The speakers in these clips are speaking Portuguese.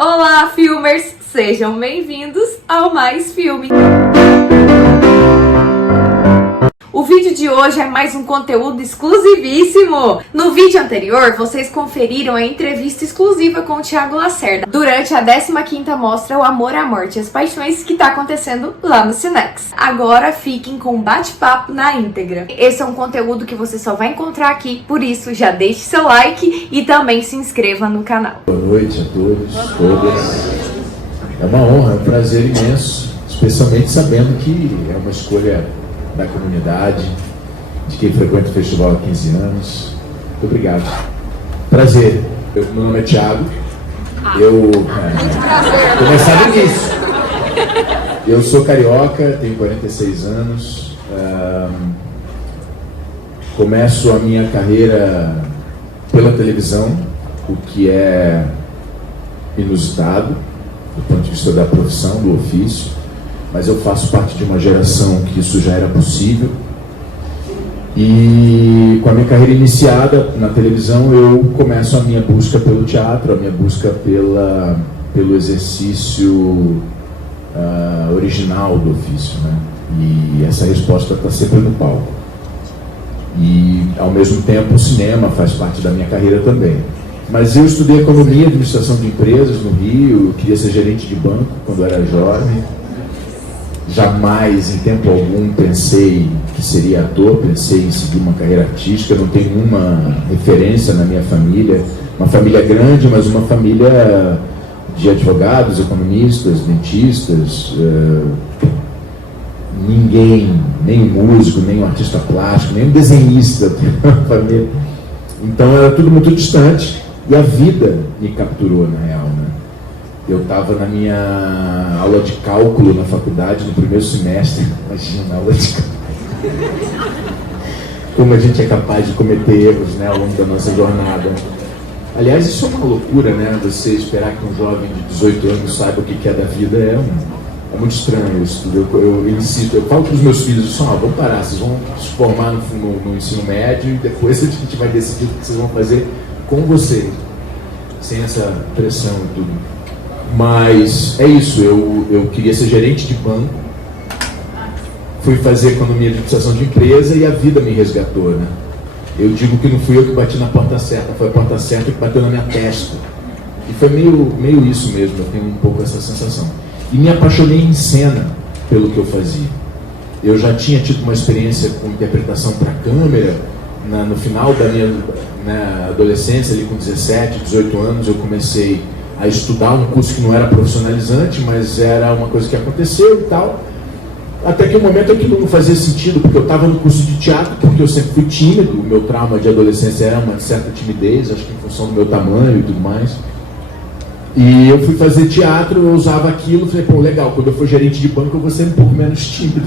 Olá, filmers! Sejam bem-vindos ao Mais Filme! O vídeo de hoje é mais um conteúdo exclusivíssimo! No vídeo anterior, vocês conferiram a entrevista exclusiva com o Thiago Lacerda durante a 15ª Mostra O Amor, a Morte e as Paixões que está acontecendo lá no Cinex. Agora fiquem com um bate-papo na íntegra. Esse é um conteúdo que você só vai encontrar aqui, por isso já deixe seu like e também se inscreva no canal. Boa noite a todos, todas. É uma honra, um prazer imenso, especialmente sabendo que é uma escolha da comunidade, de quem frequenta o festival há 15 anos. Muito obrigado. Prazer. Meu nome é Thiago. Começar do início. Eu sou carioca, tenho 46 anos. Começo a minha carreira pela televisão, o que é inusitado do ponto de vista da profissão, do ofício. Mas eu faço parte de uma geração que isso já era possível. E com a minha carreira iniciada na televisão, eu começo a minha busca pelo teatro, a minha busca pelo exercício original do ofício, né? E essa resposta está sempre no palco. E, ao mesmo tempo, o cinema faz parte da minha carreira também. Mas eu estudei economia e administração de empresas no Rio, eu queria ser gerente de banco quando eu era jovem. Jamais, em tempo algum, pensei que seria ator, pensei em seguir uma carreira artística. Não tenho nenhuma referência na minha família. Uma família grande, mas uma família de advogados, economistas, dentistas. Ninguém, nem um músico, nem um artista plástico, nem um desenhista na família. Então era tudo muito distante e a vida me capturou, na real, né? Eu estava na minha aula de cálculo na faculdade, no primeiro semestre. Imagina, aula de cálculo. Como a gente é capaz de cometer erros, né, ao longo da nossa jornada. Aliás, isso é uma loucura, né? Você esperar que um jovem de 18 anos saiba o que é da vida é muito estranho isso. Eu insisto, eu falo para os meus filhos, vamos parar, vocês vão se formar no ensino médio e depois a gente vai decidir o que vocês vão fazer com vocês. Sem essa pressão e tudo. Mas é isso, eu queria ser gerente de banco, fui fazer economia de administração de empresa e a vida me resgatou, né? Eu digo que não fui eu que bati na porta certa, foi a porta certa que bateu na minha testa. E foi meio isso mesmo, eu tenho um pouco essa sensação. E me apaixonei em cena pelo que eu fazia. Eu já tinha tido uma experiência com interpretação para câmera, no final da minha adolescência, ali com 17, 18 anos, eu comecei a estudar um curso que não era profissionalizante, mas era uma coisa que aconteceu e tal. Até que o momento aquilo não fazia sentido, porque eu estava no curso de teatro, porque eu sempre fui tímido, o meu trauma de adolescência era uma certa timidez, acho que em função do meu tamanho e tudo mais. E eu fui fazer teatro, eu usava aquilo, falei, legal, quando eu for gerente de banco eu vou ser um pouco menos tímido.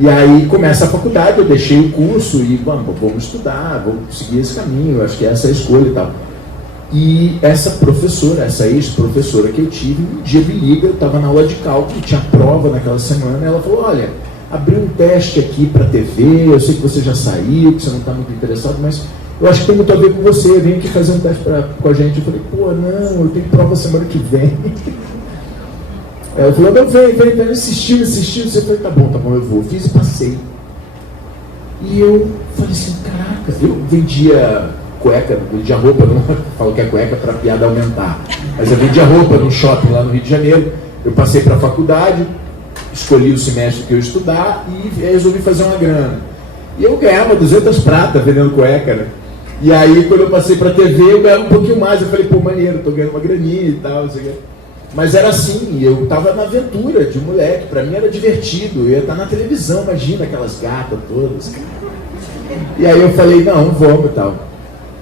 E aí começa a faculdade, eu deixei o curso e vamos estudar, vamos seguir esse caminho, acho que essa é a escolha e tal. E essa professora, essa ex-professora que eu tive, um dia me liga, eu estava na aula de cálculo, tinha prova naquela semana, ela falou, olha, abri um teste aqui para TV, eu sei que você já saiu, que você não está muito interessado, mas eu acho que tem muito a ver com você, vem aqui fazer um teste com a gente. Eu falei, não, eu tenho prova semana que vem. Ela falou, não, vem, insistiu, você falou, tá bom, eu vou. Fiz e passei. E eu falei assim, caraca, eu vendia cueca, vendia roupa, não falo que é cueca para a piada aumentar, mas eu vendia roupa num shopping lá no Rio de Janeiro. Eu passei para a faculdade, escolhi o semestre que eu ia estudar e resolvi fazer uma grana. E eu ganhava 200 pratas vendendo cueca, né? E aí, quando eu passei para a TV, eu ganhava um pouquinho mais. Eu falei, maneiro, tô ganhando uma graninha e tal, não sei o quê. Mas era assim, eu estava na aventura de moleque, para mim era divertido, eu ia estar na televisão, imagina aquelas gatas todas. E aí eu falei, não, vamos e tal.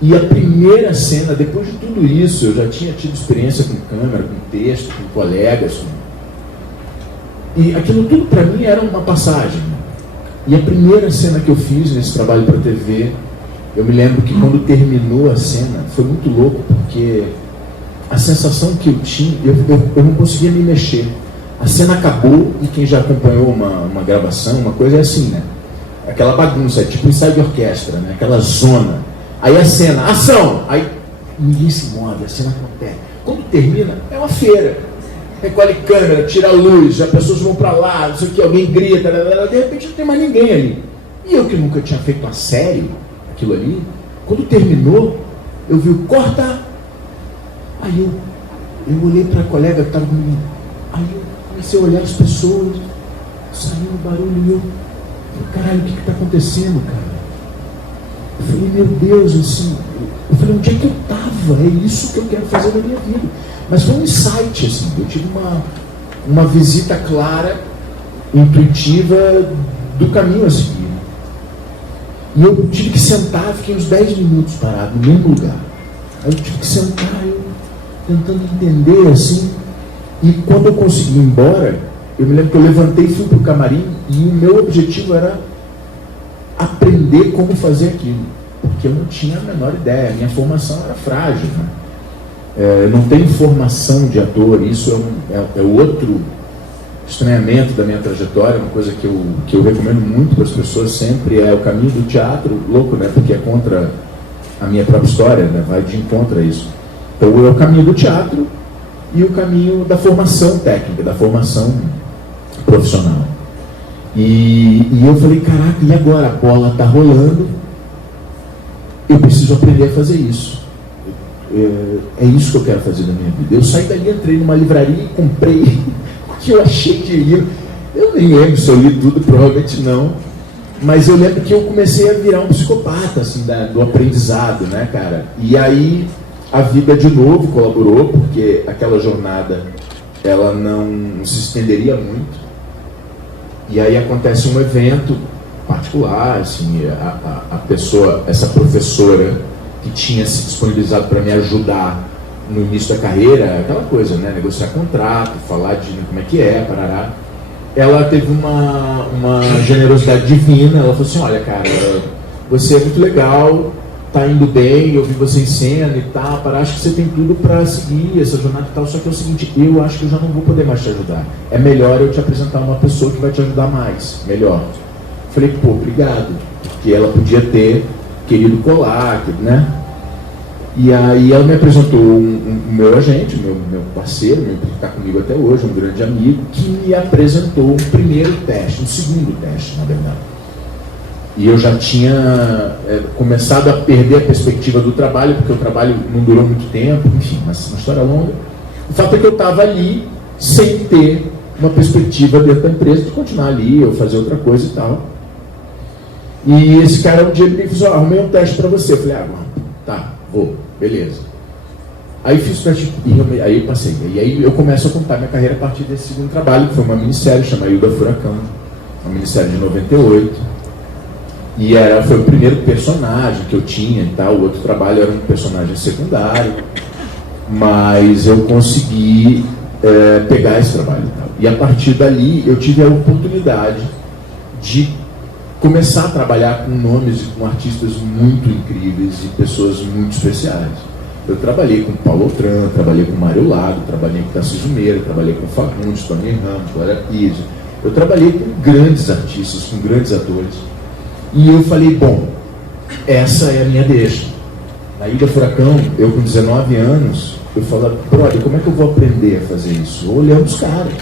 E a primeira cena, depois de tudo isso, eu já tinha tido experiência com câmera, com texto, com colegas. E aquilo tudo para mim era uma passagem. E a primeira cena que eu fiz nesse trabalho para TV, eu me lembro que quando terminou a cena, foi muito louco, porque a sensação que eu tinha, eu não conseguia me mexer. A cena acabou e quem já acompanhou uma gravação, uma coisa é assim, né? Aquela bagunça, é tipo ensaio de orquestra, né? Aquela zona. Aí a cena, ação! Aí ninguém se move, a cena acontece. Quando termina, é uma feira. Recolhe câmera, tira a luz, as pessoas vão para lá, não sei o que, alguém grita, de repente não tem mais ninguém ali. E eu que nunca tinha feito a sério aquilo ali, quando terminou, eu vi o corta. Aí eu olhei para a colega que estava comigo. Aí eu comecei a olhar as pessoas, saiu um barulho e eu falei, caralho, o que está acontecendo, cara? Eu falei, meu Deus, assim, eu falei, onde é que eu estava? É isso que eu quero fazer na minha vida. Mas foi um insight, assim, eu tive uma visita clara, intuitiva do caminho a seguir. E eu tive que sentar, fiquei uns 10 minutos parado, no mesmo lugar. Aí eu tive que sentar, eu tentando entender, assim, e quando eu consegui ir embora, eu me lembro que eu levantei e fui para o camarim, e o meu objetivo era aprender como fazer aquilo, porque eu não tinha a menor ideia, a minha formação era frágil, né? Eu não tenho formação de ator, isso é outro estranhamento da minha trajetória, uma coisa que eu recomendo muito para as pessoas sempre, é o caminho do teatro, louco, né? Porque é contra a minha própria história, né? Vai de encontro a isso. Então é o caminho do teatro e o caminho da formação técnica, da formação profissional. E eu falei, caraca, e agora? A bola está rolando, eu preciso aprender a fazer isso. É isso que eu quero fazer na minha vida. Eu saí dali, entrei numa livraria e comprei o que eu achei de livro. Eu nem lembro se eu li tudo, provavelmente não. Mas eu lembro que eu comecei a virar um psicopata, assim, do aprendizado, né, cara? E aí a vida de novo colaborou, porque aquela jornada, ela não se estenderia muito. E aí acontece um evento particular, assim, a pessoa, essa professora que tinha se disponibilizado para me ajudar no início da carreira, aquela coisa, né? Negociar contrato, falar de como é que é, parará. Ela teve uma generosidade divina, ela falou assim, olha, cara, você é muito legal, tá indo bem, eu vi você em cena e tal, acho que você tem tudo para seguir essa jornada e tal, só que é o seguinte, eu acho que eu já não vou poder mais te ajudar. É melhor eu te apresentar uma pessoa que vai te ajudar mais, melhor. Falei, pô, obrigado, porque ela podia ter querido colar, né? E aí ela me apresentou o meu agente, meu parceiro, que está comigo até hoje, um grande amigo, que me apresentou um primeiro teste, um segundo teste, na verdade. E eu já tinha começado a perder a perspectiva do trabalho, porque o trabalho não durou muito tempo, enfim, mas uma história longa. O fato é que eu estava ali sem ter uma perspectiva dentro da empresa de continuar ali, ou fazer outra coisa e tal. E esse cara um dia ele me disse, arrumei um teste para você. Eu falei, tá, vou, beleza. Aí fiz o teste, aí eu passei. E aí eu começo a contar minha carreira a partir desse segundo trabalho, que foi uma minissérie chamada Hilda Furacão, uma minissérie de 98. E foi o primeiro personagem que eu tinha e tal. O outro trabalho era um personagem secundário, mas eu consegui pegar esse trabalho e tal. E a partir dali eu tive a oportunidade de começar a trabalhar com nomes e com artistas muito incríveis e pessoas muito especiais. Eu trabalhei com Paulo Outram, trabalhei com Mário Lago, trabalhei com Tarcísio Meira, trabalhei com Fagundes, Tony Ramos, Glória Pires. Eu trabalhei com grandes artistas, com grandes atores. E eu falei, bom, essa é a minha deixa. Na Hilda Furacão, eu com 19 anos, eu falava, brother, como é que eu vou aprender a fazer isso? Olhando os caras.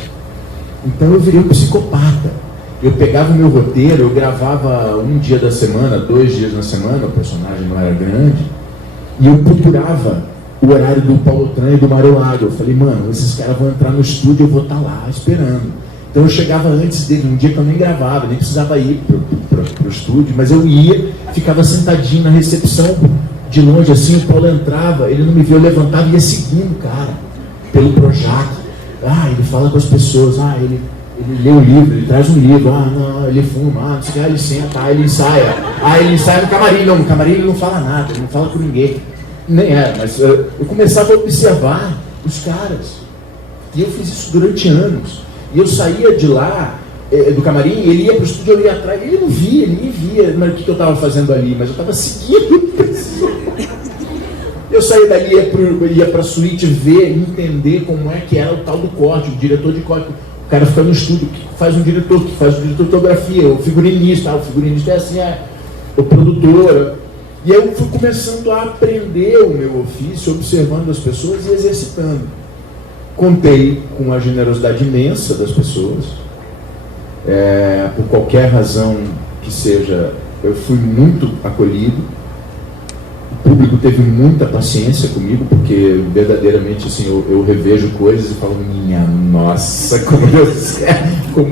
Então eu virei um psicopata. Eu pegava o meu roteiro, eu gravava um dia da semana, 2 dias na semana, o personagem não era grande, e eu procurava o horário do Paulo Outram e do Mário Lago. Eu falei, mano, esses caras vão entrar no estúdio, eu vou estar lá esperando. Então eu chegava antes dele, um dia que eu nem gravava, nem precisava ir pro estúdio, mas eu ia, ficava sentadinho na recepção, de longe assim, o Paulo entrava, ele não me via, eu levantava e ia seguindo o cara, pelo Projac. Ele fala com as pessoas, ele lê o livro, ele traz um livro, não, ele fuma, não sei o que, ele senta, ele ensaia. Ele ensaia no camarim, no camarim ele não fala nada, ele não fala com ninguém. Nem mas eu começava a observar os caras. E eu fiz isso durante anos. E eu saía de lá, do camarim, ele ia para o estúdio, eu ia atrás, ele não via, ninguém via o que eu estava fazendo ali, mas eu estava seguindo a pessoa. Eu saía dali, ia para a suíte ver, entender como é que era o tal do corte, o diretor de corte. O cara fica no estúdio, que faz um diretor, de fotografia, o figurinista é assim, o produtor. E eu fui começando a aprender o meu ofício, observando as pessoas e exercitando. Contei com a generosidade imensa das pessoas. Por qualquer razão que seja, eu fui muito acolhido. O público teve muita paciência comigo, porque verdadeiramente assim, eu revejo coisas e falo, minha nossa, como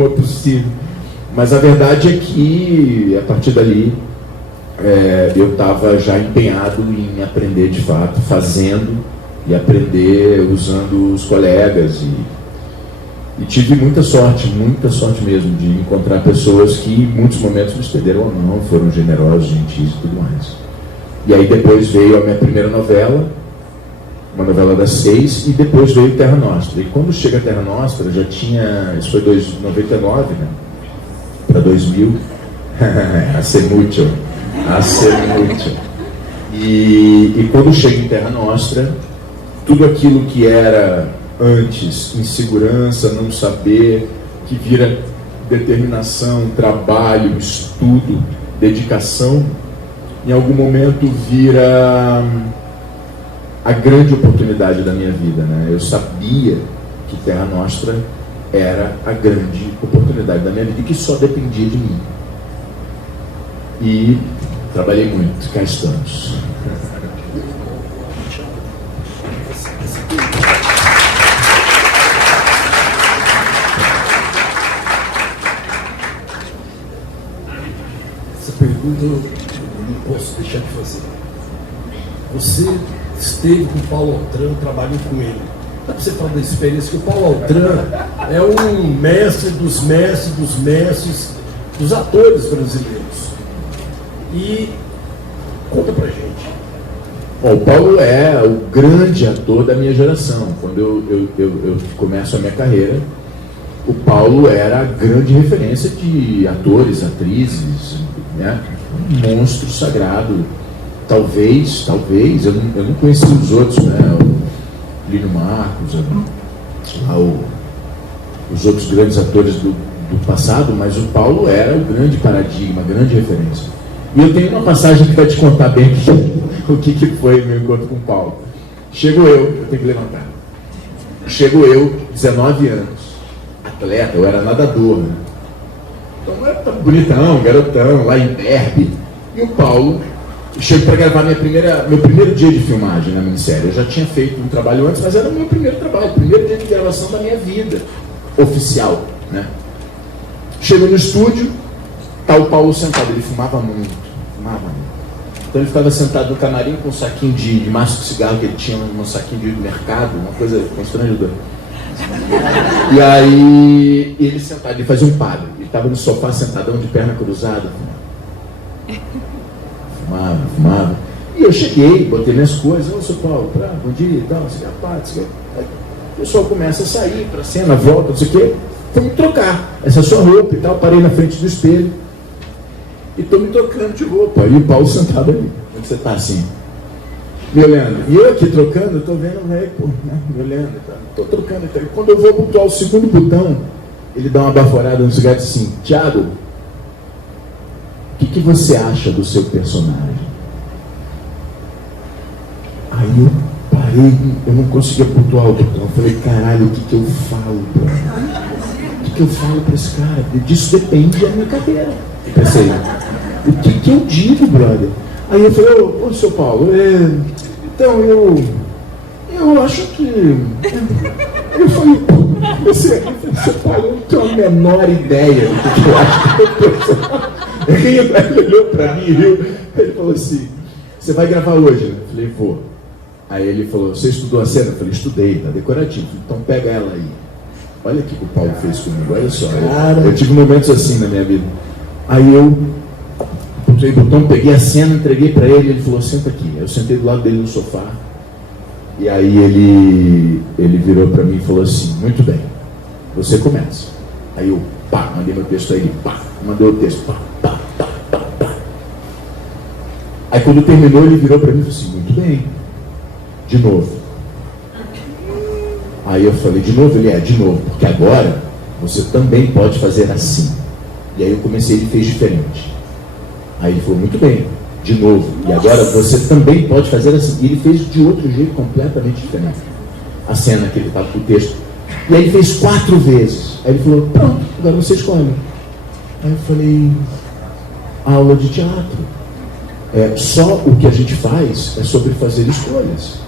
é possível? Mas a verdade é que, a partir dali, eu estava já empenhado em aprender de fato, fazendo e aprender usando os colegas. E tive muita sorte mesmo, de encontrar pessoas que em muitos momentos me estenderam a mão, foram generosos, gentis e tudo mais. E aí depois veio a minha primeira novela, uma novela das 6, e depois veio Terra Nostra. E quando chega a Terra Nostra, já tinha, isso foi 99, né? Para 2000, hace mucho. E quando chega em Terra Nostra, tudo aquilo que era antes insegurança, não saber, que vira determinação, trabalho, estudo, dedicação, em algum momento vira a grande oportunidade da minha vida, né? Eu sabia que Terra Nostra era a grande oportunidade da minha vida e que só dependia de mim. E trabalhei muito, cá estamos. Essa pergunta eu não posso deixar de fazer. Você esteve com o Paulo Altran, trabalhou com ele. Dá para você falar da experiência que o Paulo Altran é um mestre dos mestres dos mestres dos atores brasileiros. E conta pra gente. Bom, o Paulo é o grande ator da minha geração. Quando eu começo a minha carreira, o Paulo era a grande referência de atores, atrizes, né? Um monstro sagrado. Talvez, eu não conheci os outros, né? O Lino Marcos, os outros grandes atores do passado, mas o Paulo era o grande paradigma, a grande referência. E eu tenho uma passagem que vai te contar bem o que foi o meu encontro com o Paulo. Chego eu tenho que levantar. Chego eu, 19 anos, atleta, eu era nadador, né? Então eu era bonitão, garotão, lá em Derby. E o Paulo, chego para gravar meu primeiro dia de filmagem na minissérie. Eu já tinha feito um trabalho antes, mas era o meu primeiro trabalho, o primeiro dia de gravação da minha vida, oficial, né? Chego no estúdio, tá o Paulo sentado, ele fumava muito. Então ele ficava sentado no camarim com um saquinho de maço de cigarro, que ele tinha um saquinho de mercado, uma coisa constrangedora. E aí ele sentado, ele fazia um padre, ele estava no sofá sentadão de perna cruzada, fumava. E eu cheguei, botei minhas coisas, ô, seu Paulo, bom dia e tal, assim, rapaz, o pessoal começa a sair pra cena, volta, não sei o quê, vamos trocar essa sua roupa e tal, parei na frente do espelho e tô me trocando de roupa, e o Paulo sentado ali, onde você tá assim, me olhando, e eu aqui trocando, eu tô vendo o velho, me olhando, tô trocando, e quando eu vou botar o segundo botão, ele dá uma baforada no cigarro e diz assim, Thiago, o que você acha do seu personagem? Aí eu parei, eu não conseguia pontuar o botão. Eu falei, caralho, o que eu falo, brother? O que eu falo pra esse cara? Disso depende da minha carreira. Eu pensei, o que eu digo, brother? Aí eu falei, ô seu Paulo, então eu acho que... Eu falei, seu Paulo, eu não tenho a menor ideia do que eu acho do meu personagem. Ele olhou pra mim e riu. Ele falou assim, você vai gravar hoje? Eu falei, vou. Aí ele falou, você estudou a cena? Eu falei, estudei, tá decorativo. Então pega ela aí. Olha o que o Paulo fez comigo, olha só. Eu tive momentos assim na minha vida. Aí eu botei o botão, peguei a cena, entreguei pra ele, ele falou, senta aqui. Eu sentei do lado dele no sofá. E aí ele virou pra mim e falou assim, muito bem, você começa. Aí eu, mandei meu texto a ele, mandei o texto, Aí quando terminou, ele virou pra mim e falou assim, muito bem, de novo. Aí eu falei, de novo? Ele, de novo, porque agora você também pode fazer assim. E aí eu comecei, ele fez diferente. Aí ele falou, muito bem, de novo. E agora você também pode fazer assim. E ele fez de outro jeito completamente diferente. A cena que ele estava com o texto. E aí ele fez 4 vezes. Aí ele falou, pronto, agora você escolhe. Aí eu falei, aula de teatro. Só o que a gente faz é sobre fazer escolhas.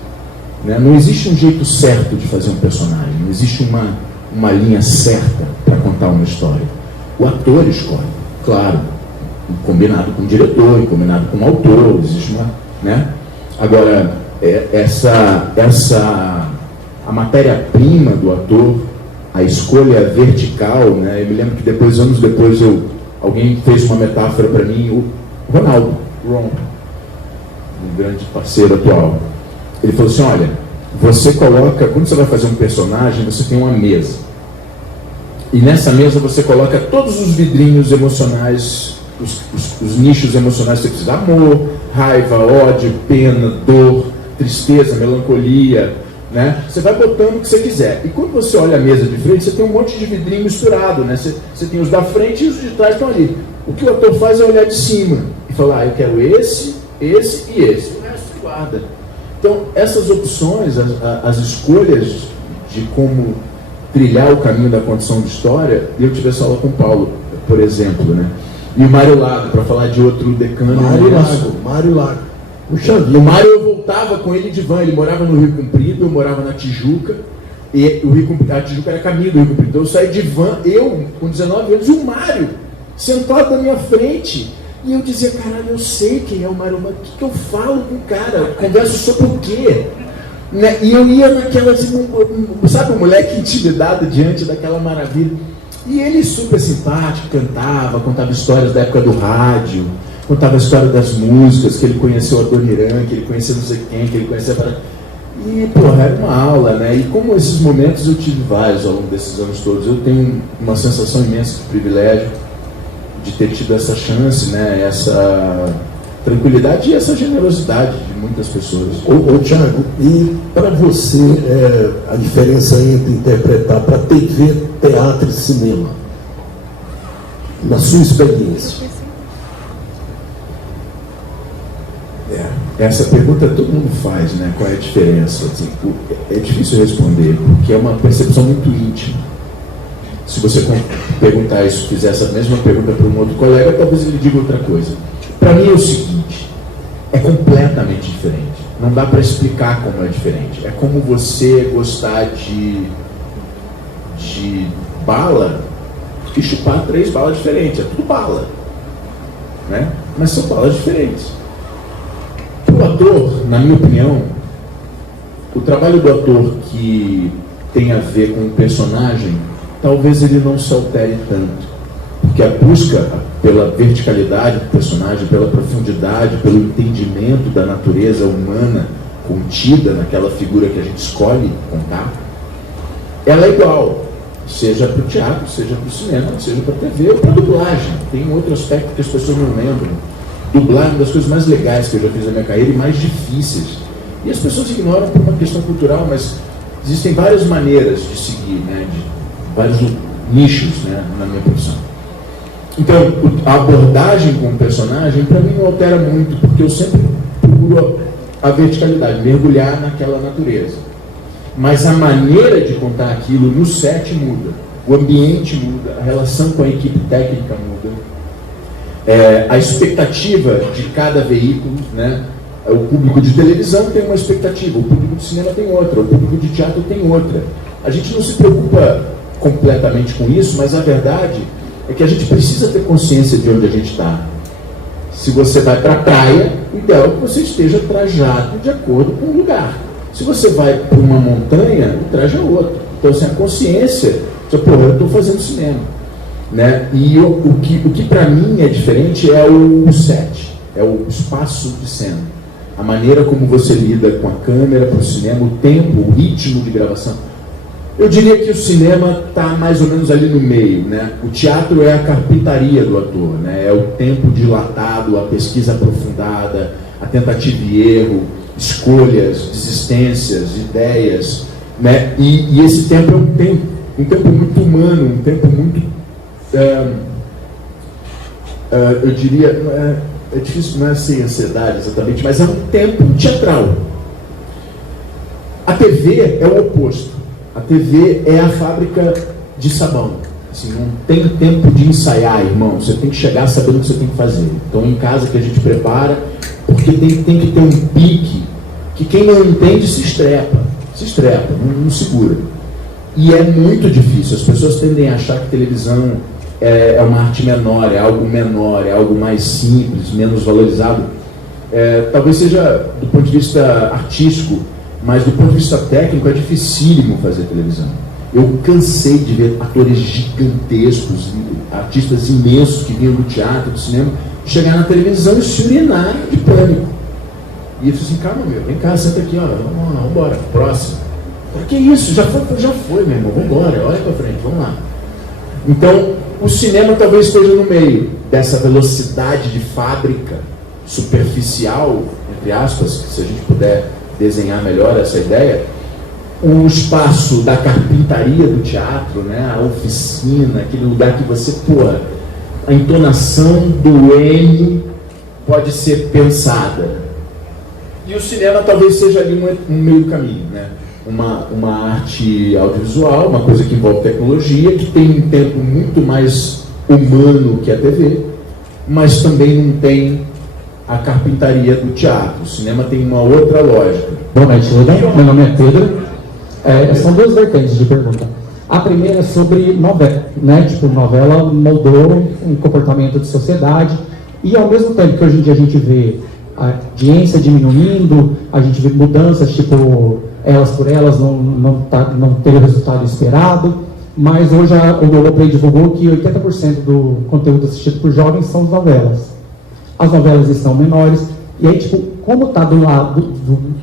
Né? Não existe um jeito certo de fazer um personagem. Não existe uma linha certa para contar uma história. O ator escolhe, claro, combinado com o diretor, combinado com o autor, existe uma, né? Agora, a matéria-prima do ator, a escolha vertical, né? Eu me lembro que anos depois, alguém fez uma metáfora para mim, o Ronaldo, um grande parceiro atual. Ele falou assim, olha, você coloca, quando você vai fazer um personagem, você tem uma mesa. E nessa mesa você coloca todos os vidrinhos emocionais, os nichos emocionais que você precisa. Amor, raiva, ódio, pena, dor, tristeza, melancolia, né? Você vai botando o que você quiser. E quando você olha a mesa de frente, você tem um monte de vidrinho misturado, né? Você tem os da frente e os de trás estão ali. O que o ator faz é olhar de cima e falar, eu quero esse e esse. O resto guarda. Então, essas opções, as escolhas de como trilhar o caminho da condição de história, eu tive essa aula com o Paulo, por exemplo, né? E o Mário Lago, para falar de outro decano. Mário Lago. Puxa vida. O Mário, eu voltava com ele de van, ele morava no Rio Comprido, eu morava na Tijuca, e a Tijuca era caminho do Rio Comprido. Então eu saí de van, com 19 anos, e o Mário, sentado na minha frente. E eu dizia, caralho, eu sei quem é o Mário, mas o que eu falo com o cara? Eu converso sobre o quê? Né? E eu ia naquela, assim, sabe, um moleque intimidado diante daquela maravilha. E ele super simpático, contava histórias da época do rádio, contava a história das músicas, que ele conheceu a Dona Irã, que ele conheceu não sei quem, que ele conheceu... E, porra, era uma aula, né? E como esses momentos eu tive vários ao longo desses anos todos, eu tenho uma sensação imensa de privilégio de ter tido essa chance, né? Essa tranquilidade e essa generosidade de muitas pessoas. Ô Thiago, e para você, a diferença entre interpretar para TV, teatro e cinema, na sua experiência? Essa pergunta todo mundo faz, né? Qual é a diferença? Assim, é difícil responder, porque é uma percepção muito íntima. Se você perguntar isso, fizer essa mesma pergunta para um outro colega, talvez ele diga outra coisa. Para mim é o seguinte, é completamente diferente. Não dá para explicar como é diferente. É como você gostar de bala e chupar 3 balas diferentes. É tudo bala, né? Mas são balas diferentes. O ator, na minha opinião, o trabalho do ator que tem a ver com o personagem, talvez ele não se altere tanto, porque a busca pela verticalidade do personagem, pela profundidade, pelo entendimento da natureza humana contida naquela figura que a gente escolhe contar, ela é igual, seja para o teatro, seja para o cinema, seja para a TV ou para a dublagem. Tem um outro aspecto que as pessoas não lembram. Dublar é uma das coisas mais legais que eu já fiz na minha carreira e mais difíceis. E as pessoas ignoram por uma questão cultural, mas existem várias maneiras de seguir, né, de vários nichos, né, na minha profissão. Então, a abordagem com o personagem, para mim, não altera muito, porque eu sempre procuro a verticalidade, mergulhar naquela natureza. Mas a maneira de contar aquilo no set muda, o ambiente muda, a relação com a equipe técnica muda. A expectativa de cada veículo, né? O público de televisão tem uma expectativa, o público de cinema tem outra, o público de teatro tem outra. A gente não se preocupa completamente com isso, mas a verdade é que a gente precisa ter consciência de onde a gente está. Se você vai para a praia, o ideal é que você esteja trajado de acordo com o lugar. Se você vai para uma montanha, o traje é outro. Então, assim, a consciência, eu estou fazendo cinema. Né? E o que para mim é diferente é o set, é o espaço de cena, a maneira como você lida com a câmera para o cinema, o tempo, o ritmo de gravação. Eu diria que o cinema está mais ou menos ali no meio, né? O teatro é a carpintaria do ator, né? É o tempo dilatado, a pesquisa aprofundada, a tentativa e erro, escolhas, desistências, ideias, né? E esse tempo é um tempo muito humano, um tempo muito eu diria, é difícil, não é sem ansiedade exatamente, mas é um tempo teatral. A TV é o oposto. A TV é a fábrica de sabão. Assim, não tem tempo de ensaiar, irmão. Você tem que chegar sabendo o que você tem que fazer. Então, em casa que a gente prepara, porque tem que ter um pique que quem não entende se estrepa, não segura. E é muito difícil. As pessoas tendem a achar que televisão é uma arte menor, é algo mais simples, menos valorizado. Talvez seja do ponto de vista artístico, mas do ponto de vista técnico é dificílimo fazer televisão. Eu cansei de ver atores gigantescos, artistas imensos que vinham do teatro, do cinema, chegar na televisão e se urinar de pânico. E eu falei assim, calma, vem cá, senta aqui, ó, vamos embora, próximo. Por que isso? Já foi, meu irmão, vamos embora, olha pra frente, vamos lá. Então, o cinema talvez esteja no meio dessa velocidade de fábrica superficial, entre aspas, se a gente puder desenhar melhor essa ideia, o espaço da carpintaria do teatro, né, a oficina, aquele lugar que você, a entonação do M pode ser pensada. E o cinema talvez seja ali um meio caminho, né? Uma arte audiovisual, uma coisa que envolve tecnologia, que tem um tempo muito mais humano que a TV, mas também não tem a carpintaria do teatro. O cinema tem uma outra lógica. Boa noite, meu nome é Pedro. São duas vertentes de pergunta. A primeira é sobre novela, né? Tipo, novela moldou um comportamento de sociedade e ao mesmo tempo que hoje em dia a gente vê a audiência diminuindo, a gente vê mudanças, tipo, Elas por Elas não teve o resultado esperado, mas hoje o Globoplay divulgou que 80% do conteúdo assistido por jovens são novelas. As novelas estão menores, e aí, tipo, como está do lado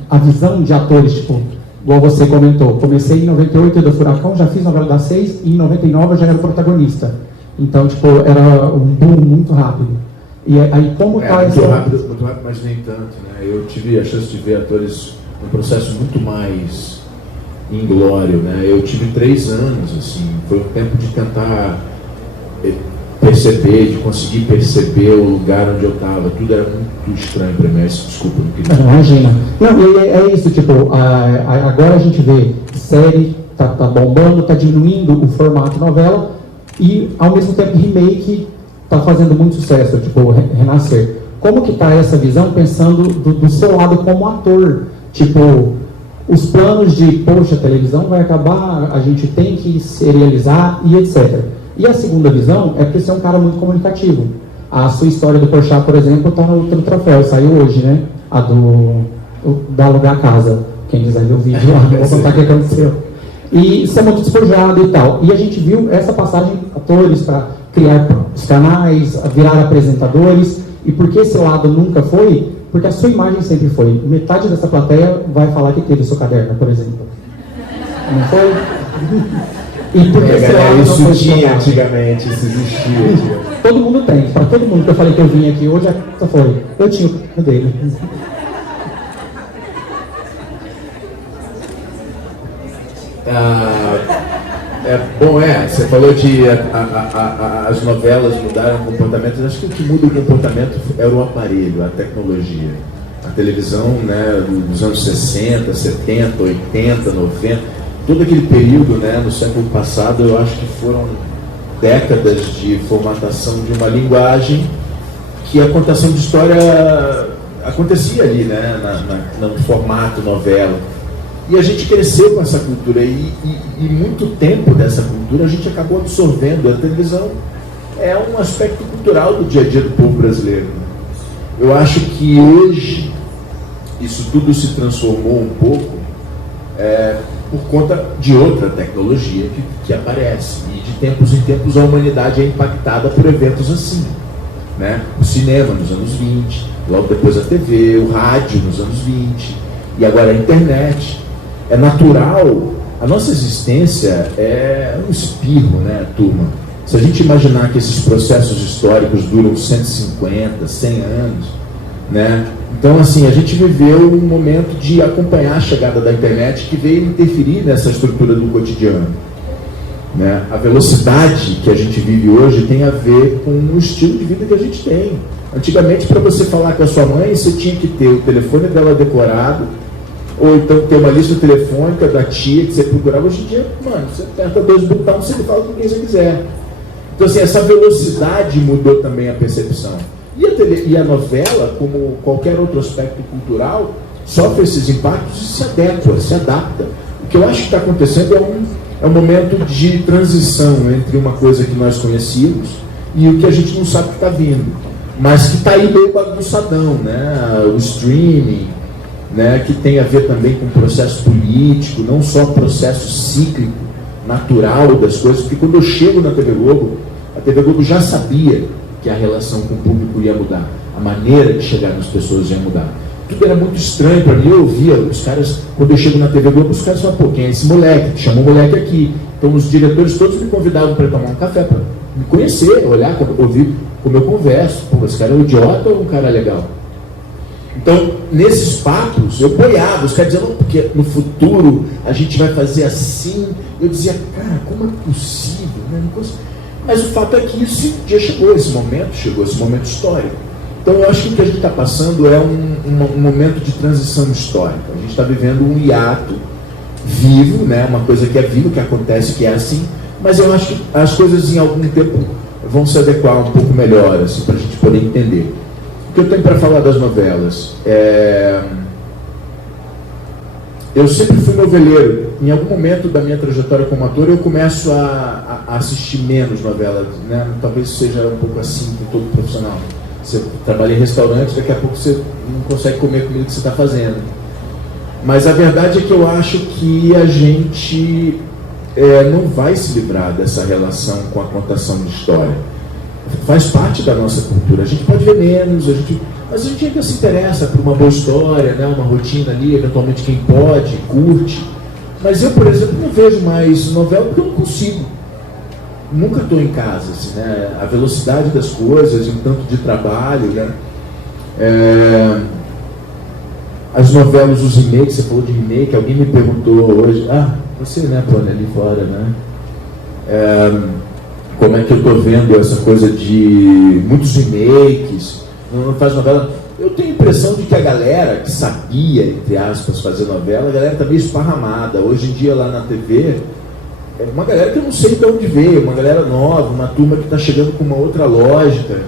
a visão de atores, tipo, igual você comentou, comecei em 98 do Furacão, já fiz novela das 6 e em 99 eu já era o protagonista. Então, tipo, era um boom muito rápido. E aí, como está muito rápido, mas nem tanto, né? Eu tive a chance de ver atores num processo muito mais inglório, né? Eu tive 3 anos, assim, foi um tempo de tentar perceber, de conseguir perceber o lugar onde eu estava. Tudo era muito estranho para mim. Desculpa, não queria. Imagina. Não, é isso, tipo, agora a gente vê série, tá bombando, tá diminuindo o formato novela, e ao mesmo tempo remake tá fazendo muito sucesso, tipo, renascer. Como que tá essa visão, pensando do seu lado como ator? Tipo, os planos de, poxa, a televisão vai acabar, a gente tem que serializar e etc. E a segunda visão é porque você é um cara muito comunicativo. A sua história do Porchat, por exemplo, está no troféu, saiu hoje, né? A da Alugar a Casa. Quem quiser ver o vídeo lá, vou contar o que aconteceu. E isso é muito despojado e tal. E a gente viu essa passagem, atores para criar os canais, virar apresentadores. E por que esse lado nunca foi? Porque a sua imagem sempre foi. Metade dessa plateia vai falar que teve o seu caderno, por exemplo. Não foi? E por que isso tinha antigamente, isso existia. Todo mundo tem. Para todo mundo que eu falei que eu vim aqui hoje, só foi. Eu tinha o dele. Você falou de as novelas mudaram o comportamento. Acho que o que muda o comportamento era o aparelho, a tecnologia. A televisão, né, nos anos 60, 70, 80, 90, todo aquele período, né, no século passado, eu acho que foram décadas de formatação de uma linguagem que a contação de história acontecia ali, né, no formato novela. E a gente cresceu com essa cultura e muito tempo dessa cultura a gente acabou absorvendo. A televisão é um aspecto cultural do dia a dia do povo brasileiro. Eu acho que hoje isso tudo se transformou um pouco por conta de outra tecnologia que aparece. E de tempos em tempos a humanidade é impactada por eventos assim, né? O cinema nos anos 20, logo depois a TV, o rádio nos anos 20 e agora a internet. É natural, a nossa existência é um espirro, né, turma? Se a gente imaginar que esses processos históricos duram 150, 100 anos, né? Então, assim, a gente viveu um momento de acompanhar a chegada da internet que veio interferir nessa estrutura do cotidiano. né? A velocidade que a gente vive hoje tem a ver com o estilo de vida que a gente tem. Antigamente, para você falar com a sua mãe, você tinha que ter o telefone dela decorado, ou então ter uma lista telefônica da tia que você procurava. Hoje em dia, mano, você aperta 2 botões e você fala com quem você quiser. Então, assim, essa velocidade mudou também a percepção. E a novela, como qualquer outro aspecto cultural, sofre esses impactos e se adapta. O que eu acho que está acontecendo é um momento de transição entre uma coisa que nós conhecíamos e o que a gente não sabe que está vindo, mas que está aí meio bagunçadão, né? O streaming, né? Que tem a ver também com o processo político, não só processo cíclico, natural das coisas, porque quando eu chego na TV Globo, a TV Globo já sabia que a relação com o público ia mudar, a maneira de chegar nas pessoas ia mudar. Tudo era muito estranho para mim. Eu ouvia os caras, quando eu chego na TV Globo, os caras falam, pô, quem é esse moleque? Chamou o moleque aqui. Então os diretores todos me convidavam para tomar um café, para me conhecer, olhar, ouvir como eu converso. Pô, esse cara é um idiota ou um cara legal? Então, nesses papos, eu boiava, os caras diziam, não, porque no futuro a gente vai fazer assim. Eu dizia, cara, como é possível? Né? Mas o fato é que esse dia chegou, esse momento histórico. Então, eu acho que o que a gente está passando é um momento de transição histórica. A gente está vivendo um hiato vivo, né? Uma coisa que é viva, que acontece, que é assim, mas eu acho que as coisas em algum tempo vão se adequar um pouco melhor, assim, para a gente poder entender. O que eu tenho para falar das novelas? Eu sempre fui noveleiro. Em algum momento da minha trajetória como ator, eu começo a assistir menos novelas, né? Talvez seja um pouco assim com todo profissional. Você trabalha em restaurante, daqui a pouco você não consegue comer a comida que você está fazendo. Mas a verdade é que eu acho que a gente não vai se livrar dessa relação com a contação de história. Faz parte da nossa cultura. A gente pode ver menos, mas a gente ainda se interessa por uma boa história, né? Uma rotina ali, eventualmente quem pode, curte. Mas eu, por exemplo, não vejo mais novela porque eu não consigo. Nunca estou em casa, assim, né? A velocidade das coisas, um tanto de trabalho, né? As novelas, os remakes, você falou de remake, alguém me perguntou hoje, você, né, Plone, ali fora, né? Como é que eu estou vendo essa coisa de muitos remakes, não faz novela. Eu tenho a impressão de que a galera que sabia, entre aspas, fazer novela, a galera está meio esparramada. Hoje em dia, lá na TV, é uma galera que eu não sei de onde veio, uma galera nova, uma turma que está chegando com uma outra lógica.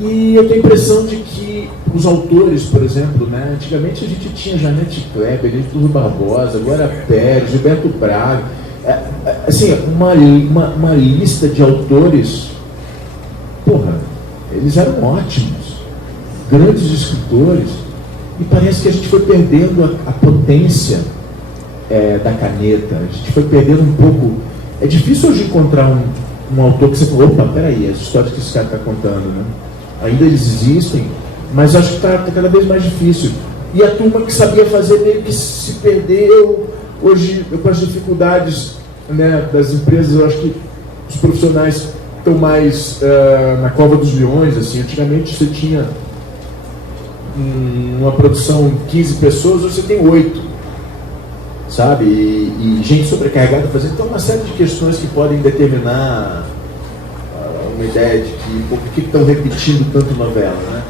E eu tenho a impressão de que os autores, por exemplo, né, antigamente a gente tinha Janete Kleber, Arthur Barbosa, Glória Pérez, Gilberto Braga, assim, uma lista de autores, porra, eles eram ótimos, grandes escritores, e parece que a gente foi perdendo a potência da caneta, a gente foi perdendo um pouco. É difícil hoje encontrar um autor que você falou, opa, peraí, as histórias que esse cara está contando, né? Ainda eles existem, mas acho que está cada vez mais difícil. E a turma que sabia fazer meio que se perdeu. Hoje, com as dificuldades, né, das empresas, eu acho que os profissionais estão mais na cova dos leões. Assim. Antigamente você tinha uma produção de 15 pessoas, hoje você tem 8. Sabe? E gente sobrecarregada fazendo. Então, uma série de questões que podem determinar uma ideia de que por que estão repetindo tanto novela, né?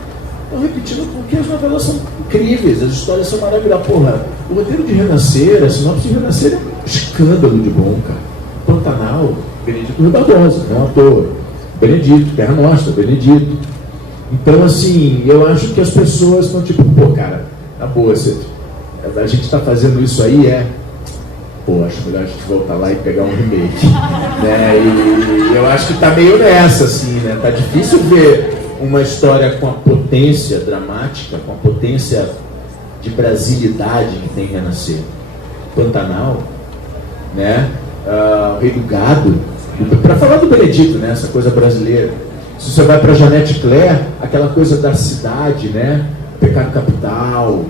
Estão repetindo porque as novelas são incríveis, as histórias são maravilhosas. Porra, o roteiro de Renascer, a sinopse de Renascer é um escândalo de bom, cara. Pantanal, Benedito Rui Barbosa, não à toa. Benedito, Terra Nostra, Benedito. Então, assim, eu acho que as pessoas estão tipo, pô, cara, na boa, a gente está fazendo isso aí, pô, acho melhor a gente voltar lá e pegar um remake, né? E eu acho que está meio nessa, assim, né? Tá difícil ver uma história com a potência dramática, com a potência de brasilidade que tem Renascer. Pantanal, né? O Rei do Gado, para falar do Benedito, né? Essa coisa brasileira. Se você vai para Janete Claire, aquela coisa da cidade, né? Pecado Capital,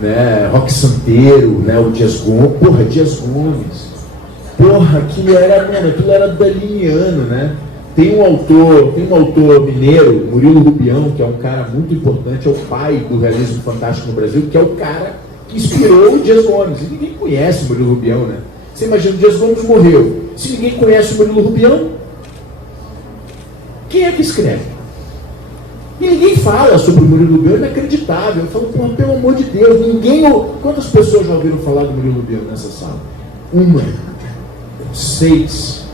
né? Roque Santeiro, né? O Dias Gomes, porra, Dias Gomes, porra, aquilo era daliniano, né? Tem um autor mineiro, Murilo Rubião, que é um cara muito importante, é o pai do realismo fantástico no Brasil, que é o cara que inspirou o Dias Gomes. E ninguém conhece o Murilo Rubião, né? Você imagina, o Dias Gomes morreu. Se ninguém conhece o Murilo Rubião, quem é que escreve? E ninguém fala sobre o Murilo Rubião, é inacreditável. Eu falo, pô, pelo amor de Deus, ninguém... Quantas pessoas já ouviram falar do Murilo Rubião nessa sala? 6.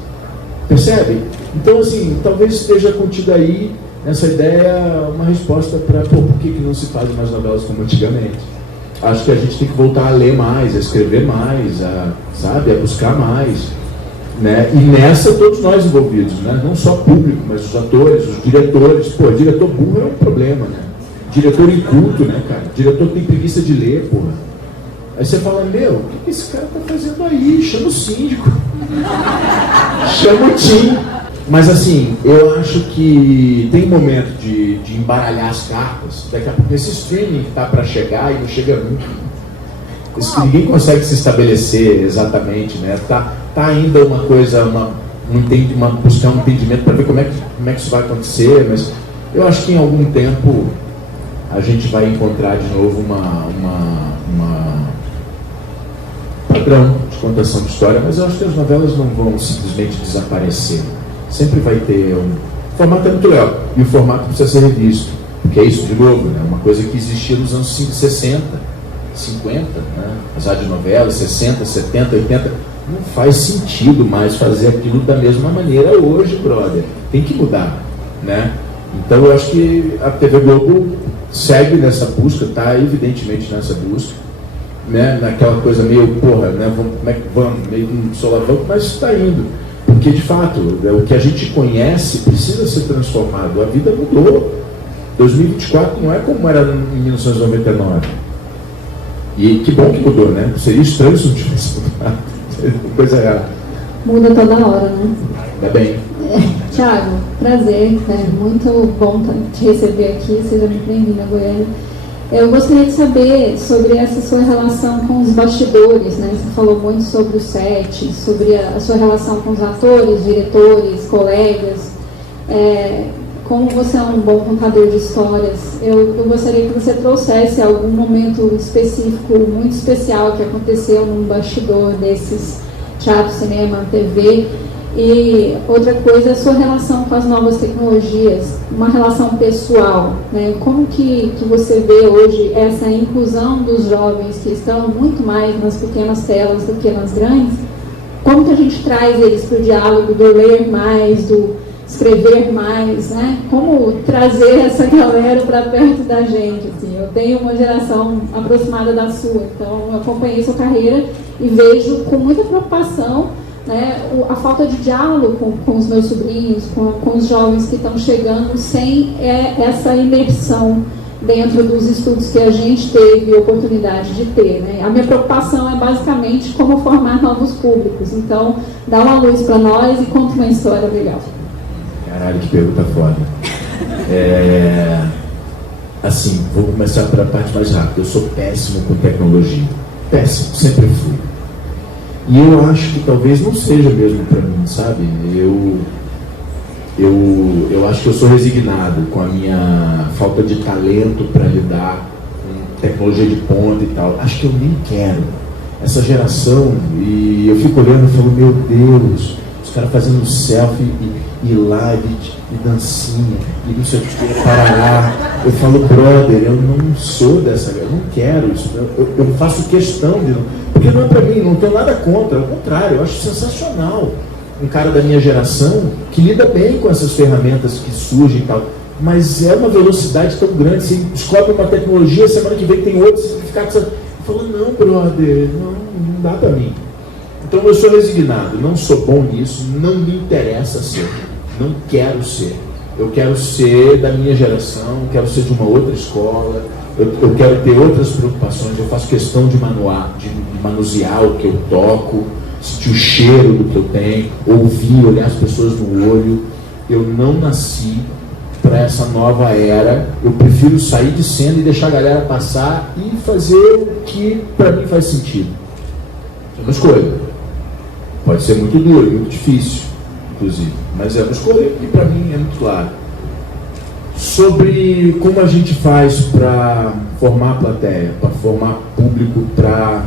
Percebe? Então, assim, talvez esteja contido aí, nessa ideia, uma resposta para por que não se faz mais novelas como antigamente. Acho que a gente tem que voltar a ler mais, a escrever mais, a buscar mais, né? E nessa todos nós envolvidos, né? Não só o público, mas os atores, os diretores. Pô, diretor burro é um problema, né? Diretor inculto, né, cara? Diretor tem preguiça de ler, porra. Aí você fala, meu, o que esse cara tá fazendo aí? Chama o síndico. Chama o Tim. Mas assim, eu acho que tem um momento de embaralhar as cartas. Daqui a pouco esse streaming que tá para chegar e não chega nunca. Ninguém consegue se estabelecer exatamente, né? Tá ainda uma coisa, buscar um entendimento para ver como é que isso vai acontecer, mas eu acho que em algum tempo a gente vai encontrar de novo uma padrão de contação de história, mas eu acho que as novelas não vão simplesmente desaparecer. Sempre vai ter o formato é muito legal, e o formato precisa ser revisto, porque é isso de novo, né? Uma coisa que existia nos anos 60, 50, né? As radionovelas, 60, 70, 80, não faz sentido mais fazer aquilo da mesma maneira hoje, brother. Tem que mudar, né? Então eu acho que a TV Globo segue nessa busca, está evidentemente nessa busca, né? Naquela coisa meio, porra, né? Vamos, meio um solavanco, mas está indo. Porque, de fato, o que a gente conhece precisa ser transformado. A vida mudou. 2024 não é como era em 1999. E que bom que mudou, né? Seria estranho se não tivesse mudado. Seria coisa errada. Muda toda hora, né? Tá bem. Thiago, prazer. Né? Muito bom te receber aqui. Seja muito bem-vindo a Goiânia. Eu gostaria de saber sobre essa sua relação com os bastidores, né? Você falou muito sobre o set, sobre a sua relação com os atores, diretores, colegas. Como você é um bom contador de histórias, eu gostaria que você trouxesse algum momento específico, muito especial, que aconteceu num bastidor desses teatro, cinema, TV. E outra coisa é a sua relação com as novas tecnologias, uma relação pessoal, né? Como que você vê hoje essa inclusão dos jovens que estão muito mais nas pequenas telas do que nas grandes? Como que a gente traz eles para o diálogo do ler mais, do escrever mais, né? Como trazer essa galera para perto da gente, assim? Eu tenho uma geração aproximada da sua, então eu acompanhei sua carreira e vejo com muita preocupação, né, a falta de diálogo com os meus sobrinhos, com os jovens que estão chegando sem essa imersão dentro dos estudos que a gente teve oportunidade de ter, né? A minha preocupação é basicamente como formar novos públicos. Então, dá uma luz para nós e conta uma história. Obrigada. Caralho, que pergunta foda. Assim, vou começar pela parte mais rápida. Eu sou péssimo com tecnologia. Péssimo, sempre fui. E eu acho que talvez não seja mesmo para mim, sabe? Eu acho que eu sou resignado com a minha falta de talento para lidar com tecnologia de ponta e tal. Acho que eu nem quero. Essa geração, e eu fico olhando e falo, meu Deus, os caras fazendo selfie e live e dancinha e não sei o que, parará. Eu falo, brother, eu não sou dessa, eu não quero isso, eu faço questão de não, porque não é pra mim, não tenho nada contra, ao contrário, eu acho sensacional um cara da minha geração que lida bem com essas ferramentas que surgem e tal, mas é uma velocidade tão grande, você descobre uma tecnologia, semana que vem tem outra, você fica falando, não, brother, não dá pra mim. Então eu sou resignado, não sou bom nisso, não me interessa ser, não quero ser. Eu quero ser da minha geração, quero ser de uma outra escola, eu quero ter outras preocupações, eu faço questão de manusear o que eu toco, sentir o cheiro do que eu tenho, ouvir, olhar as pessoas no olho. Eu não nasci para essa nova era, eu prefiro sair de cena e deixar a galera passar e fazer o que para mim faz sentido. É uma escolha. Pode ser muito duro, muito difícil, inclusive, mas é uma escolha que para mim é muito claro. Sobre como a gente faz para formar a plateia, para formar público, para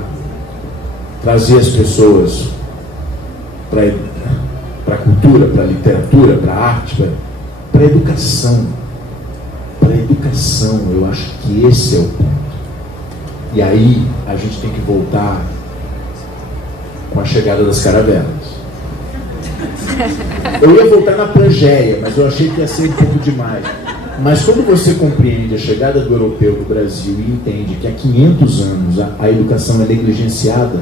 trazer as pessoas para a cultura, para a literatura, para a arte, para a educação. Para a educação, eu acho que esse é o ponto. E aí a gente tem que voltar com a chegada das caravelas. Eu ia voltar na Pangeia, mas eu achei que ia ser um pouco demais. Mas quando você compreende a chegada do europeu no Brasil e entende que há 500 anos a educação é negligenciada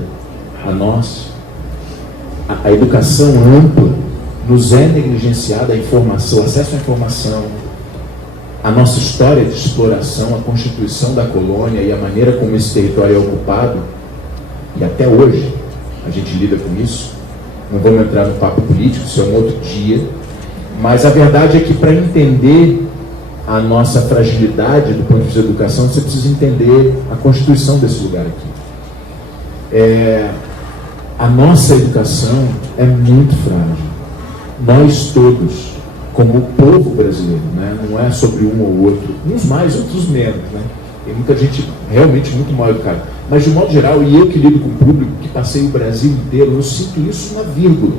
a nós, a educação ampla nos é negligenciada, a informação, o acesso à informação, a nossa história de exploração, a constituição da colônia e a maneira como esse território é ocupado, e até hoje a gente lida com isso. Não vamos entrar no papo político, isso é um outro dia, mas a verdade é que para entender a nossa fragilidade do ponto de vista da educação, você precisa entender a constituição desse lugar aqui. A nossa educação é muito frágil. Nós todos, como povo brasileiro, né? Não é sobre um ou outro, uns mais, outros menos, né? Tem muita gente realmente muito mal educada. Mas, de modo geral, e eu que lido com o público, que passei o Brasil inteiro, eu sinto isso na vírgula.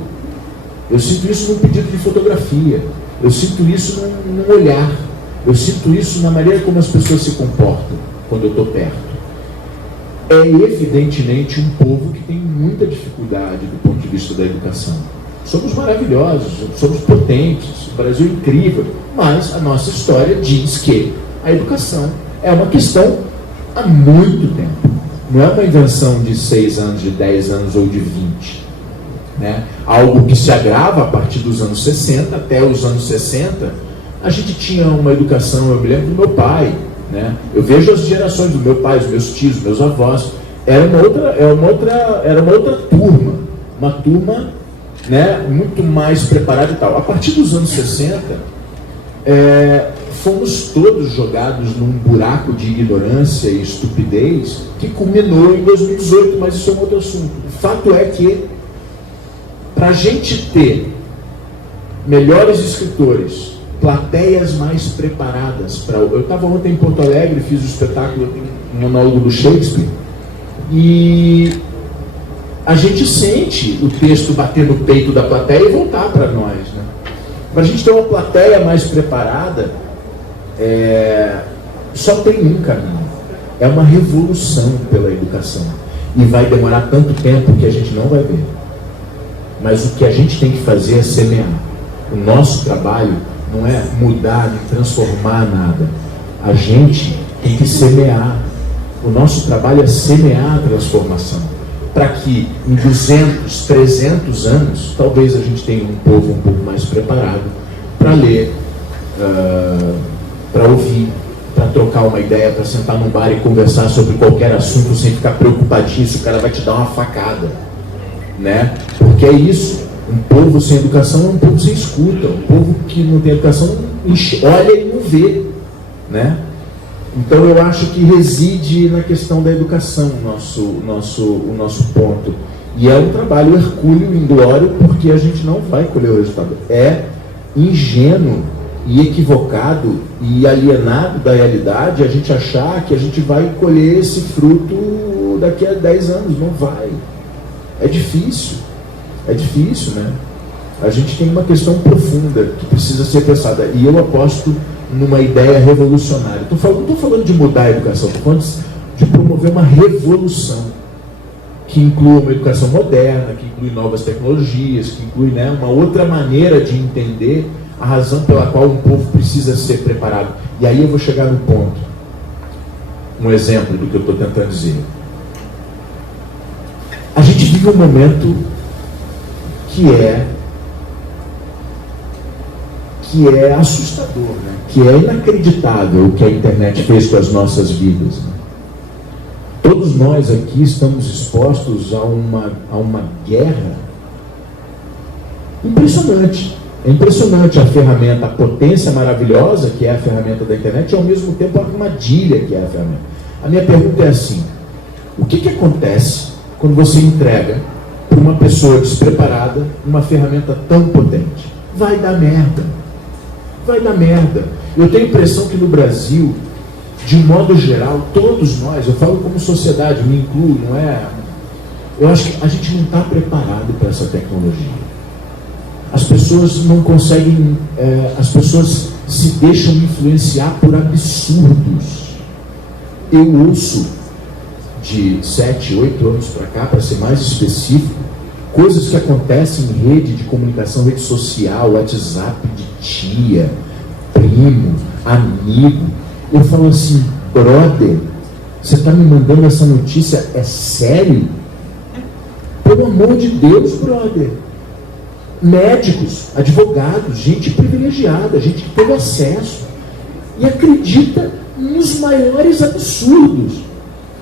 Eu sinto isso num pedido de fotografia. Eu sinto isso num olhar. Eu sinto isso na maneira como as pessoas se comportam quando eu estou perto. É evidentemente um povo que tem muita dificuldade do ponto de vista da educação. Somos maravilhosos, somos potentes, o Brasil é incrível, mas a nossa história diz que a educação é uma questão há muito tempo. Não é uma invenção de 6 anos, de 10 anos ou de 20. Né? Algo que se agrava a partir dos anos 60 até os anos 60. A gente tinha uma educação, eu me lembro do meu pai, né? Eu vejo as gerações do meu pai, os meus tios, meus avós, era uma outra turma, uma turma, né, muito mais preparada e tal. A partir dos anos 60, fomos todos jogados num buraco de ignorância e estupidez que culminou em 2018, mas isso é um outro assunto. O fato é que, para a gente ter melhores escritores, plateias mais preparadas. Eu estava ontem em Porto Alegre, fiz o espetáculo, um monólogo do Shakespeare, e a gente sente o texto bater no peito da plateia e voltar para nós. Né? Para a gente ter uma plateia mais preparada, só tem um caminho. É uma revolução pela educação. E vai demorar tanto tempo que a gente não vai ver. Mas o que a gente tem que fazer é semear. O nosso trabalho não é mudar, nem transformar nada. A gente tem que semear. O nosso trabalho é semear a transformação. Para que em 200, 300 anos, talvez a gente tenha um povo um pouco mais preparado para ler, para ouvir, para trocar uma ideia, para sentar num bar e conversar sobre qualquer assunto sem ficar preocupadinho se o cara vai te dar uma facada. Né? Porque é isso. Um povo sem educação é um povo sem escuta. Um povo que não tem educação olha e não vê. Né? Então eu acho que reside na questão da educação o nosso ponto. E é um trabalho hercúleo, inglório, porque a gente não vai colher o resultado. É ingênuo e equivocado e alienado da realidade a gente achar que a gente vai colher esse fruto daqui a 10 anos. Não vai. É difícil. É difícil, né? A gente tem uma questão profunda que precisa ser pensada. E eu aposto numa ideia revolucionária. Não estou falando de mudar a educação, estou falando de promover uma revolução que inclua uma educação moderna, que inclui novas tecnologias, que inclui, né, uma outra maneira de entender a razão pela qual um povo precisa ser preparado. E aí eu vou chegar no ponto. Um exemplo do que eu estou tentando dizer. A gente vive um momento que é assustador, né? Que é inacreditável o que a internet fez com as nossas vidas. Né? Todos nós aqui estamos expostos a uma guerra impressionante. É impressionante a ferramenta, a potência maravilhosa que é a ferramenta da internet e ao mesmo tempo a armadilha que é a ferramenta. A minha pergunta é assim: o que acontece quando você entrega para uma pessoa despreparada uma ferramenta tão potente? Vai dar merda. Vai dar merda. Eu tenho a impressão que no Brasil, de modo geral, todos nós, eu falo como sociedade, me incluo, não é? Eu acho que a gente não está preparado para essa tecnologia. As pessoas não conseguem, as pessoas se deixam influenciar por absurdos. Eu ouço de 7, 8 anos para cá, para ser mais específico, coisas que acontecem em rede de comunicação, rede social, WhatsApp de tia, primo, amigo. Eu falo assim, brother, você está me mandando essa notícia, é sério? Pelo amor de Deus, brother. Médicos, advogados, gente privilegiada, gente que teve acesso e acredita nos maiores absurdos.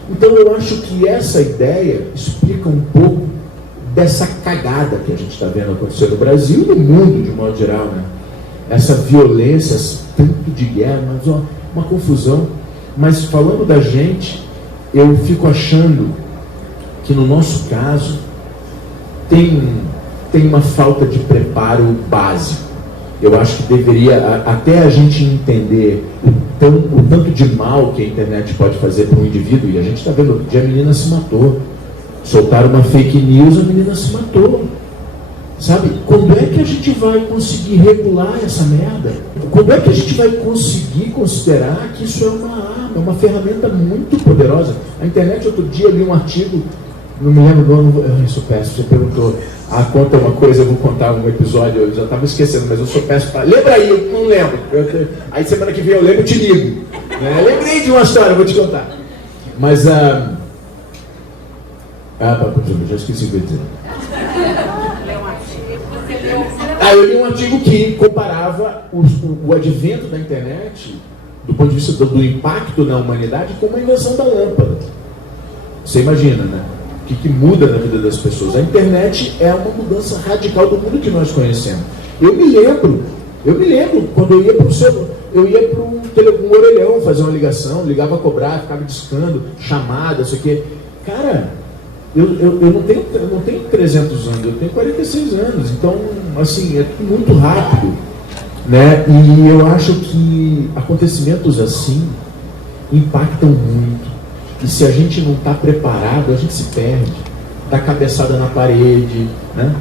Então eu acho que essa ideia explica um pouco dessa cagada que a gente está vendo acontecer no Brasil e no mundo de modo geral, né? Essa violência, esse tanto de guerra, mas uma confusão. Mas falando da gente, eu fico achando que no nosso caso tem uma falta de preparo básico. Eu acho que deveria, até a gente entender o tanto de mal que a internet pode fazer para um indivíduo, e a gente está vendo, outro dia a menina se matou. Soltaram uma fake news, a menina se matou. Sabe? Quando é que a gente vai conseguir regular essa merda? Quando é que a gente vai conseguir considerar que isso é uma arma, uma ferramenta muito poderosa? A internet, outro dia, eu li um artigo, não me lembro do ano, eu sou péssimo, você perguntou, conta uma coisa, eu vou contar um episódio, eu já estava esquecendo, mas eu sou péssimo. Lembra aí, eu não lembro. Aí semana que vem eu lembro e te ligo. Né? Lembrei de uma história, eu vou te contar. Mas, já esqueci o que eu ia dizer. Eu li um artigo que comparava o advento da internet, do ponto de vista do impacto na humanidade, com uma invenção da lâmpada. Você imagina, né? O que muda na vida das pessoas? A internet é uma mudança radical do mundo que nós conhecemos. Eu me lembro quando eu ia para um orelhão fazer uma ligação, ligava a cobrar, ficava discando, chamada, isso aqui. Cara, eu não tenho 300 anos, eu tenho 46 anos, então, assim, é tudo muito rápido, né? E eu acho que acontecimentos assim impactam muito. E se a gente não está preparado, a gente se perde, dá cabeçada na parede, né?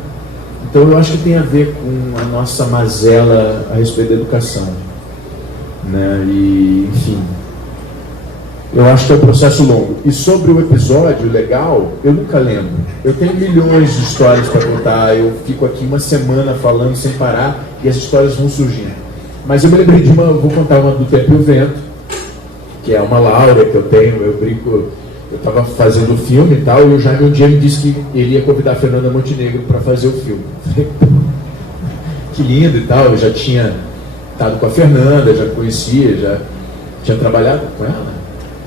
Então eu acho que tem a ver com a nossa mazela a respeito da educação, né? E, enfim, eu acho que é um processo longo. E sobre o episódio legal, eu nunca lembro. Eu tenho milhões de histórias para contar, eu fico aqui uma semana falando sem parar e as histórias vão surgindo. Mas eu me lembrei de eu vou contar uma do Tempo e o Vento, que é uma Laura que eu tenho, eu brinco, eu estava fazendo o filme e tal, e o Jaime um dia me disse que ele ia convidar a Fernanda Montenegro para fazer o filme. Que lindo e tal, eu já tinha estado com a Fernanda, já conhecia, já tinha trabalhado com ela,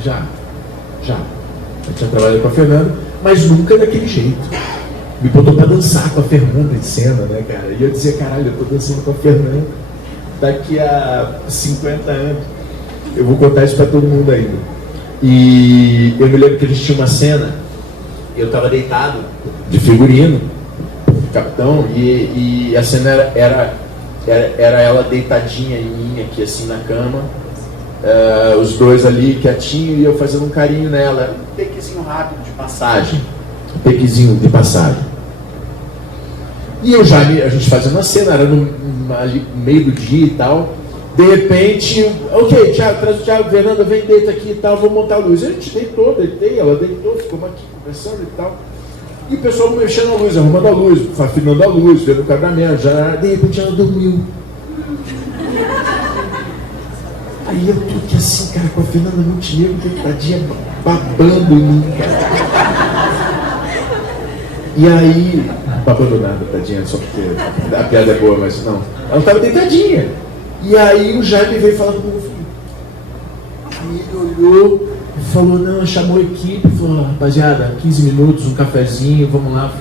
já eu tinha trabalhado com a Fernanda, mas nunca daquele jeito. Me botou para dançar com a Fernanda em cena, né, cara? E eu dizia, caralho, eu tô dançando com a Fernanda daqui a 50 anos. Eu vou contar isso para todo mundo ainda. E eu me lembro que a gente tinha uma cena, eu estava deitado de figurino, capitão, e a cena era ela deitadinha em mim aqui assim na cama, os dois ali quietinho e eu fazendo um carinho nela. Era um takezinho rápido de passagem. E eu já, a gente fazendo a cena, era ali no meio do dia e tal. De repente, ok, Thiago, traz o Thiago, Fernanda, vem, deita aqui e tal, vou montar a luz. A gente deitei, ela deitou, ficamos aqui conversando e tal. E o pessoal mexendo a luz, arrumando a luz, afinando a luz, vendo o quebramento, já, de repente ela dormiu. Aí eu tô aqui assim, cara, com a Fernanda Montenegro, deitadinha, babando em mim, cara. E aí, babando nada, tadinha, só porque a piada é boa, mas não. Ela tava deitadinha. E aí o Jaime veio falar com o meu filho. Aí ele olhou e falou, não, chamou a equipe, falou, rapaziada, 15 minutos, um cafezinho, vamos lá,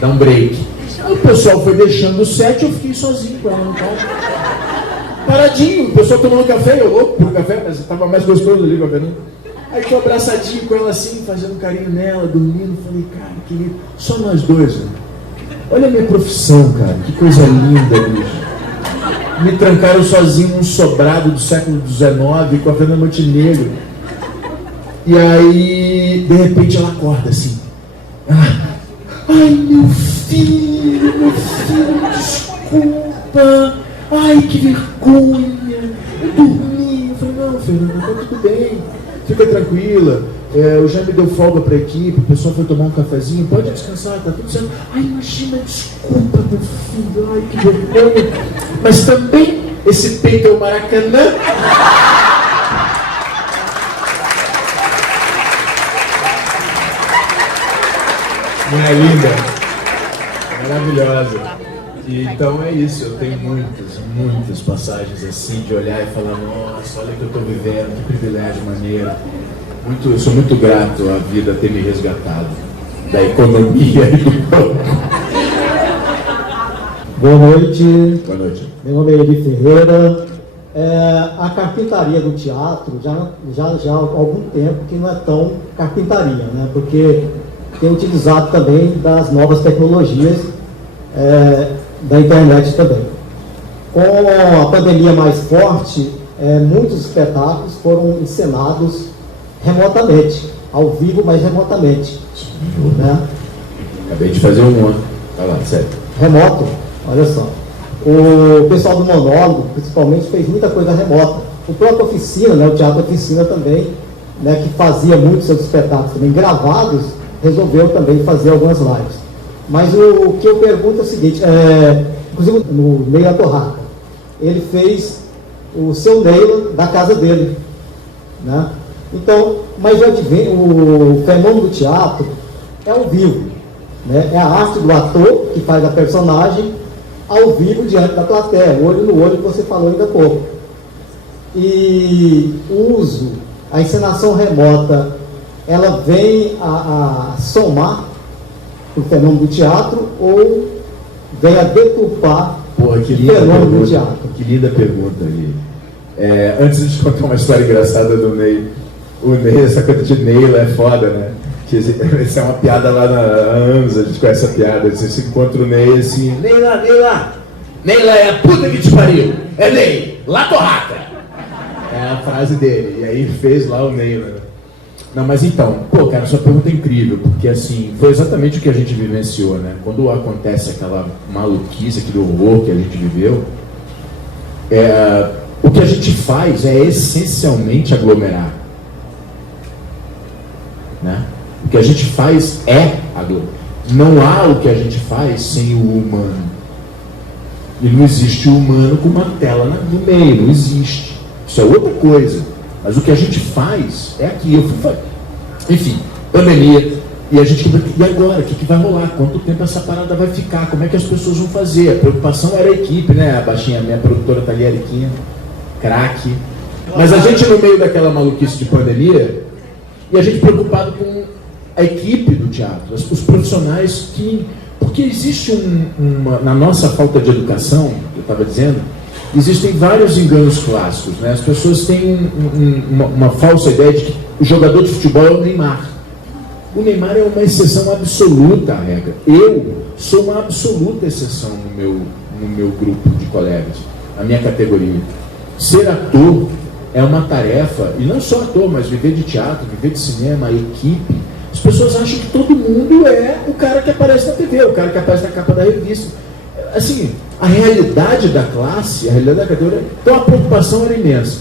dar um break. Aí o pessoal foi deixando o set, eu fiquei sozinho com ela no carro. Paradinho, o pessoal tomando café, eu louco pelo café, mas estava mais gostoso ali com a Fernanda. Aí tô abraçadinho com ela assim, fazendo um carinho nela, dormindo, falei, cara, querido, só nós dois, né? Olha a minha profissão, cara, que coisa linda, bicho. Me trancaram sozinho num sobrado do século XIX com a Fernanda Montenegro. E aí, de repente, ela acorda assim. Ai, meu filho, desculpa. Ai, que vergonha. Eu dormi. Eu falei, não, Fernanda, tá tudo bem. Fica tranquila. Eu já me deu folga para a equipe, o pessoal foi tomar um cafezinho, pode descansar, tá tudo certo. Ai, imagina, desculpa, meu filho, ai, que vergonha. Mas também, esse peito é o Maracanã. Não é linda? Maravilhosa. E, então é isso, eu tenho muitas passagens assim, de olhar e falar, nossa, olha o que eu estou vivendo, que privilégio maneiro. Eu sou muito grato à vida ter me resgatado da economia e do banco. Boa noite. Boa noite. Meu nome é Eli Ferreira. A carpintaria do teatro já há algum tempo que não é tão carpintaria, né? Porque tem utilizado também das novas tecnologias da internet também. Com a pandemia mais forte, muitos espetáculos foram encenados remotamente, ao vivo, mas remotamente. Né? Acabei de fazer um ontem. Vai lá, sério. Remoto, olha só. O pessoal do monólogo, principalmente, fez muita coisa remota. O próprio Oficina, né, o Teatro Oficina também, né, que fazia muitos seus espetáculos também gravados, resolveu também fazer algumas lives. Mas o que eu pergunto é o seguinte, inclusive no Neila Torraca, ele fez o seu Neila da casa dele, né? Então, mas o fenômeno do teatro é ao vivo, né? É a arte do ator que faz a personagem ao vivo diante da plateia, olho no olho, que você falou ainda há pouco. E a encenação remota, ela vem a somar o fenômeno do teatro ou vem a deturpar o fenômeno do teatro? Que linda pergunta ali. Antes de te contar uma história engraçada do Ney, o Ney, essa coisa de Neila é foda, né? Essa é uma piada lá há anos, a gente conhece a piada. Você se encontra o Ney assim, Neila é a puta que te pariu, é Ney, lá torraca. É a frase dele, e aí fez lá o Neila, né? Não, mas então, cara, sua pergunta é incrível, porque assim, foi exatamente o que a gente vivenciou, né? Quando acontece aquela maluquice, aquele horror que a gente viveu, o que a gente faz é essencialmente aglomerar, né? O que a gente faz é aglomerar. Não há o que a gente faz sem o humano. E não existe o humano com uma tela no meio, não existe. Isso é outra coisa. Mas o que a gente faz é aqui. Enfim, pandemia. E a gente. E agora? O que vai rolar? Quanto tempo essa parada vai ficar? Como é que as pessoas vão fazer? A preocupação era a equipe, né? A baixinha, minha produtora tá ali, a Eriquinha, craque. Mas a gente no meio daquela maluquice de pandemia, e a gente preocupado com a equipe do teatro, os profissionais que. Porque existe na nossa falta de educação, eu estava dizendo, existem vários enganos clássicos, né? As pessoas têm uma falsa ideia de que o jogador de futebol é o Neymar. O Neymar é uma exceção absoluta à regra. Eu sou uma absoluta exceção no meu grupo de colegas, na minha categoria. Ser ator é uma tarefa, e não só ator, mas viver de teatro, viver de cinema, a equipe. As pessoas acham que todo mundo é o cara que aparece na TV, o cara que aparece na capa da revista. Assim, a realidade da classe, a realidade da categoria, então a preocupação era imensa.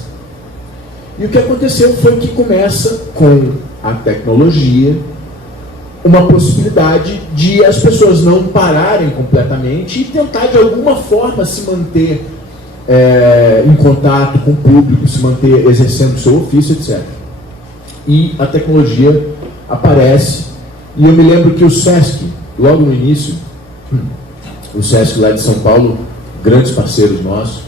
E o que aconteceu foi que começa com a tecnologia uma possibilidade de as pessoas não pararem completamente e tentar de alguma forma se manter em contato com o público, se manter exercendo o seu ofício, etc. E a tecnologia aparece, e eu me lembro que o Sesc, logo no início, o Sesc lá de São Paulo, grandes parceiros nossos,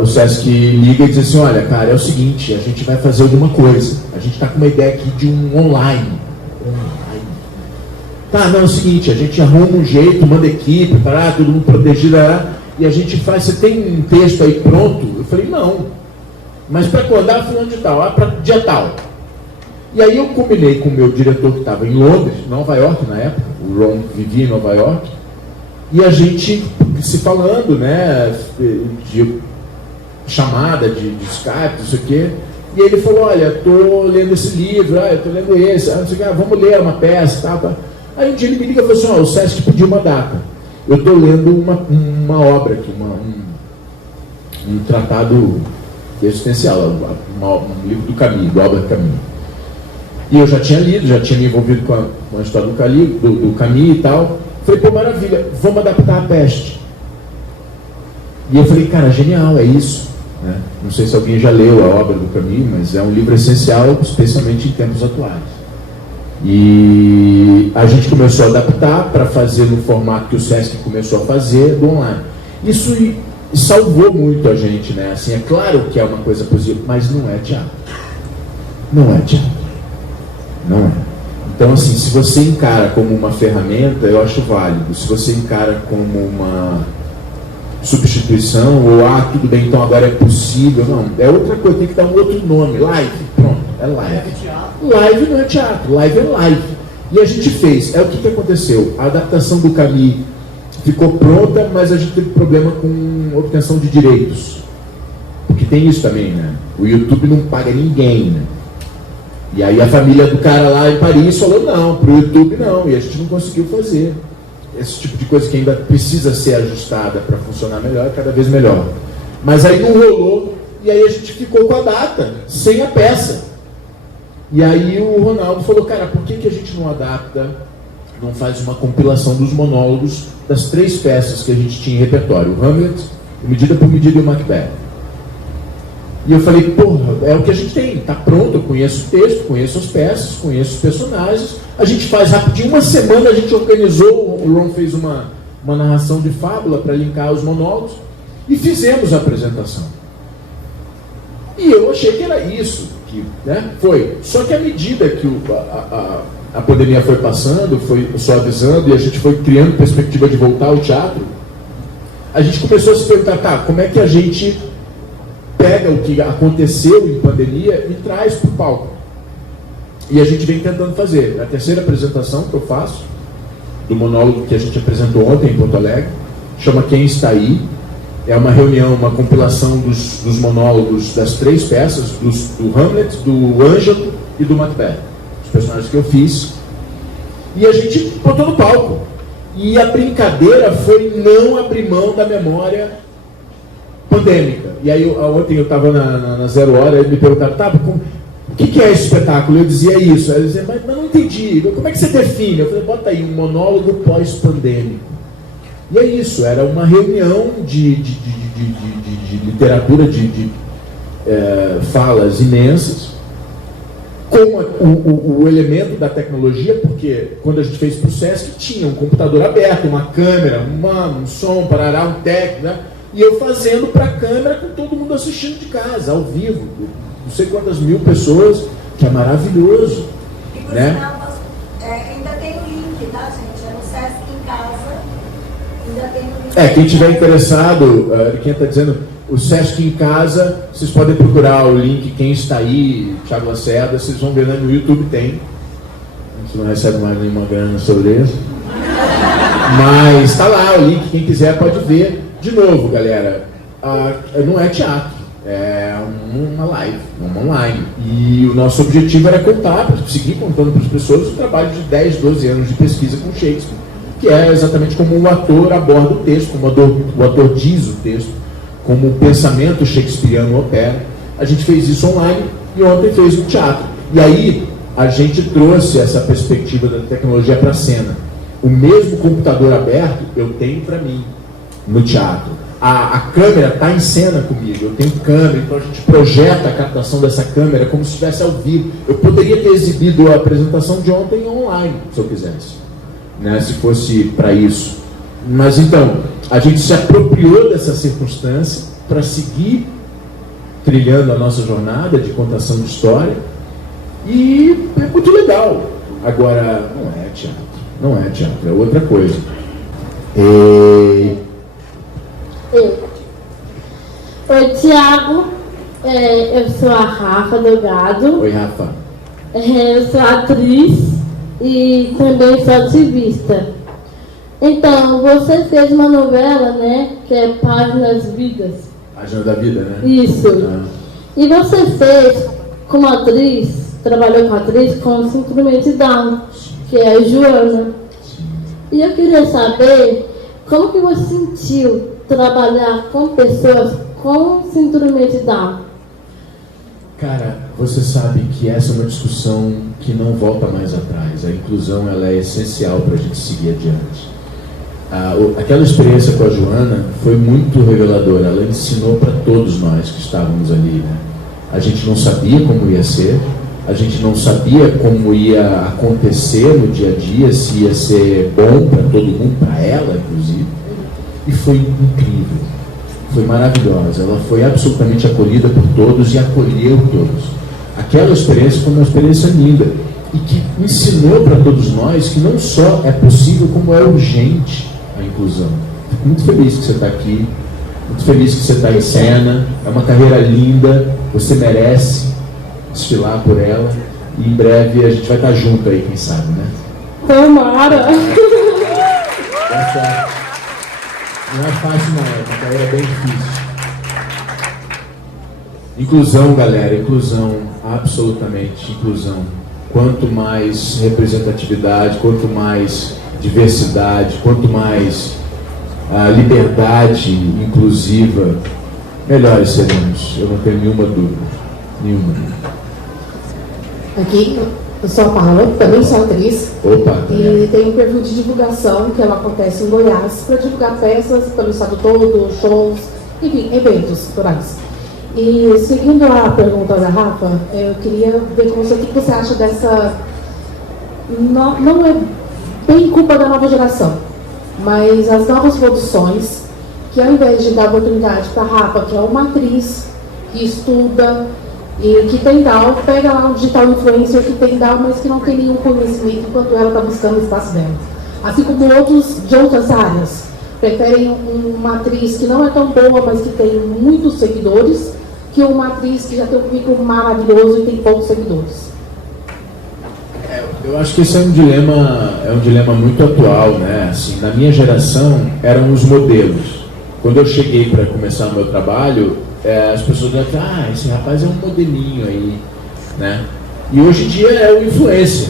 o Sesc liga e diz assim, olha, cara, é o seguinte, a gente vai fazer alguma coisa, a gente está com uma ideia aqui de um online. Tá, não, é o seguinte, a gente arruma um jeito, manda equipe, para todo mundo protegido, e a gente faz, você tem um texto aí pronto? Eu falei, não, mas para acordar fulano de tal, para dia tal. E aí eu combinei com o meu diretor que estava em Londres, Nova York na época, o Ron vivia em Nova York, e a gente se falando, né, de chamada, de Skype, não sei o quê, e ele falou, olha, estou lendo esse livro, eu estou lendo esse, não sei o quê, vamos ler uma peça, tal. Aí um dia ele me liga e falou assim, o Sesc pediu uma data. Eu estou lendo uma obra aqui, um tratado existencial, um livro do Camus, do Albert Camus. E eu já tinha lido, já tinha me envolvido com a história do Camus e tal. Falei, pô, maravilha, vamos adaptar a Peste. E eu falei, cara, genial, é isso. Né? Não sei se alguém já leu a obra do Camus, mas é um livro essencial, especialmente em tempos atuais. E a gente começou a adaptar para fazer no formato que o Sesc começou a fazer, do online. Isso salvou muito a gente, né? Assim, é claro que é uma coisa positiva, mas não é teatro. Não é teatro. Não é. Então, assim, se você encara como uma ferramenta, eu acho válido. Se você encara como uma substituição, ou tudo bem, então agora é possível, não. É outra coisa, tem que dar um outro nome. Live, pronto, é live. Live não é teatro, live é live. E a gente fez. O que aconteceu? A adaptação do Camus ficou pronta, mas a gente teve problema com obtenção de direitos. Porque tem isso também, né? O YouTube não paga ninguém, né? E aí a família do cara lá em Paris falou, não, pro YouTube não, e a gente não conseguiu fazer. Esse tipo de coisa que ainda precisa ser ajustada para funcionar melhor, cada vez melhor. Mas aí não rolou, e aí a gente ficou com a data, sem a peça. E aí o Ronaldo falou, cara, por que a gente não adapta, não faz uma compilação dos monólogos das 3 peças que a gente tinha em repertório, o Hamlet, o Medida por Medida e o Macbeth. E eu falei, porra, é o que a gente tem, tá pronto, eu conheço o texto, conheço as peças, conheço os personagens, a gente faz rapidinho, uma semana a gente organizou, o Ron fez uma narração de fábula para linkar os monólogos, e fizemos a apresentação. E eu achei que era isso, que, né, foi. Só que à medida que a pandemia foi passando, foi suavizando, e a gente foi criando perspectiva de voltar ao teatro, a gente começou a se perguntar, tá, como é que a gente pega o que aconteceu em pandemia e traz para o palco. E a gente vem tentando fazer. A terceira apresentação que eu faço, do monólogo que a gente apresentou ontem em Porto Alegre, chama Quem Está Aí. É uma reunião, uma compilação dos monólogos das 3 peças, do Hamlet, do Ângelo e do Macbeth. Os personagens que eu fiz. E a gente botou no palco. E a brincadeira foi não abrir mão da memória pandêmica. E aí ontem eu estava na 0 hora e me perguntaram, tá, o que é esse espetáculo? Eu dizia isso. Aí eu dizia, mas não entendi. Como é que você define? Eu falei, bota aí, um monólogo pós-pandêmico. E é isso, era uma reunião de literatura, de falas imensas, com o elemento da tecnologia, porque quando a gente fez para o Sesc, tinha um computador aberto, uma câmera, um som, parará, um técnico, né? E eu fazendo para a câmera com todo mundo assistindo de casa, ao vivo, não sei quantas mil pessoas, que é maravilhoso. E por né? sinal, ainda tem o link, tá, gente? É no Sesc em Casa, ainda tem o link. Quem estiver interessado, quem está dizendo, o Sesc em Casa, vocês podem procurar o link, Quem Está Aí, Thiago Lacerda, vocês vão ver, né? No YouTube tem. A gente não recebe mais nenhuma grana sobre isso. Mas está lá o link, quem quiser pode ver. De novo, galera, não é teatro, é uma live, uma online. E o nosso objetivo era seguir contando para as pessoas o trabalho de 10, 12 anos de pesquisa com Shakespeare, que é exatamente como o ator aborda o texto, como o ator diz o texto, como o pensamento shakespeariano opera. A gente fez isso online e ontem fez no teatro. E aí a gente trouxe essa perspectiva da tecnologia para a cena. O mesmo computador aberto eu tenho para mim. No teatro. A câmera está em cena comigo, eu tenho câmera, então a gente projeta a captação dessa câmera como se estivesse ao vivo. Eu poderia ter exibido a apresentação de ontem online, se eu quisesse, né, se fosse para isso. Mas então, a gente se apropriou dessa circunstância para seguir trilhando a nossa jornada de contação de história, e é muito legal. Agora, não é teatro, é outra coisa. Oi, Thiago. Eu sou a Rafa Delgado. Oi, Rafa. Eu sou atriz e também sou ativista. Então, você fez uma novela, né? Que é Páginas Vidas. Página da Vida, né? Isso. E você fez, como atriz, trabalhou com atriz com síndrome de Down, que é a Joana. E eu queria saber como que você sentiu trabalhar com pessoas com síndrome de Down. Cara, você sabe que essa é uma discussão que não volta mais atrás. A inclusão ela é essencial para a gente seguir adiante. Aquela experiência com a Joana foi muito reveladora. Ela ensinou para todos nós que estávamos ali, né? A gente não sabia como ia ser, a gente não sabia como ia acontecer no dia a dia, se ia ser bom para todo mundo, para ela inclusive, e foi incrível, foi maravilhosa. Ela foi absolutamente acolhida por todos e acolheu todos. Aquela experiência foi uma experiência linda e que ensinou para todos nós que não só é possível, como é urgente a inclusão. Fico muito feliz que você está aqui, muito feliz que você está em cena, é uma carreira linda, você merece desfilar por ela e em breve a gente vai estar junto aí, quem sabe, né? Tomara! Essa não é fácil não, é uma carreira bem difícil. Inclusão, galera, inclusão, absolutamente inclusão. Quanto mais representatividade, quanto mais diversidade, quanto mais liberdade inclusiva, melhores seremos. Eu não tenho nenhuma dúvida. Nenhuma. Aqui, eu sou a Paula, também sou atriz. Opa! E tem um perfil de divulgação que ela acontece em Goiás para divulgar peças pelo estado todo, shows, enfim, eventos culturais. E seguindo a pergunta da Rafa, eu queria ver com você o que você acha dessa. Não é bem culpa da nova geração, mas as novas produções, que ao invés de dar oportunidade para a Rafa, que é uma atriz que estuda e que tem DAO, pega lá um digital influencer que tem DAO, mas que não tem nenhum conhecimento enquanto ela está buscando o espaço dela. Assim como outros de outras áreas, preferem uma atriz que não é tão boa, mas que tem muitos seguidores, que uma atriz que já tem um currículo maravilhoso e tem poucos seguidores. Eu acho que esse é um dilema muito atual, né? Assim, na minha geração eram os modelos. Quando eu cheguei para começar o meu trabalho, as pessoas diziam, esse rapaz é um modelinho aí, né? E hoje em dia é o influencer.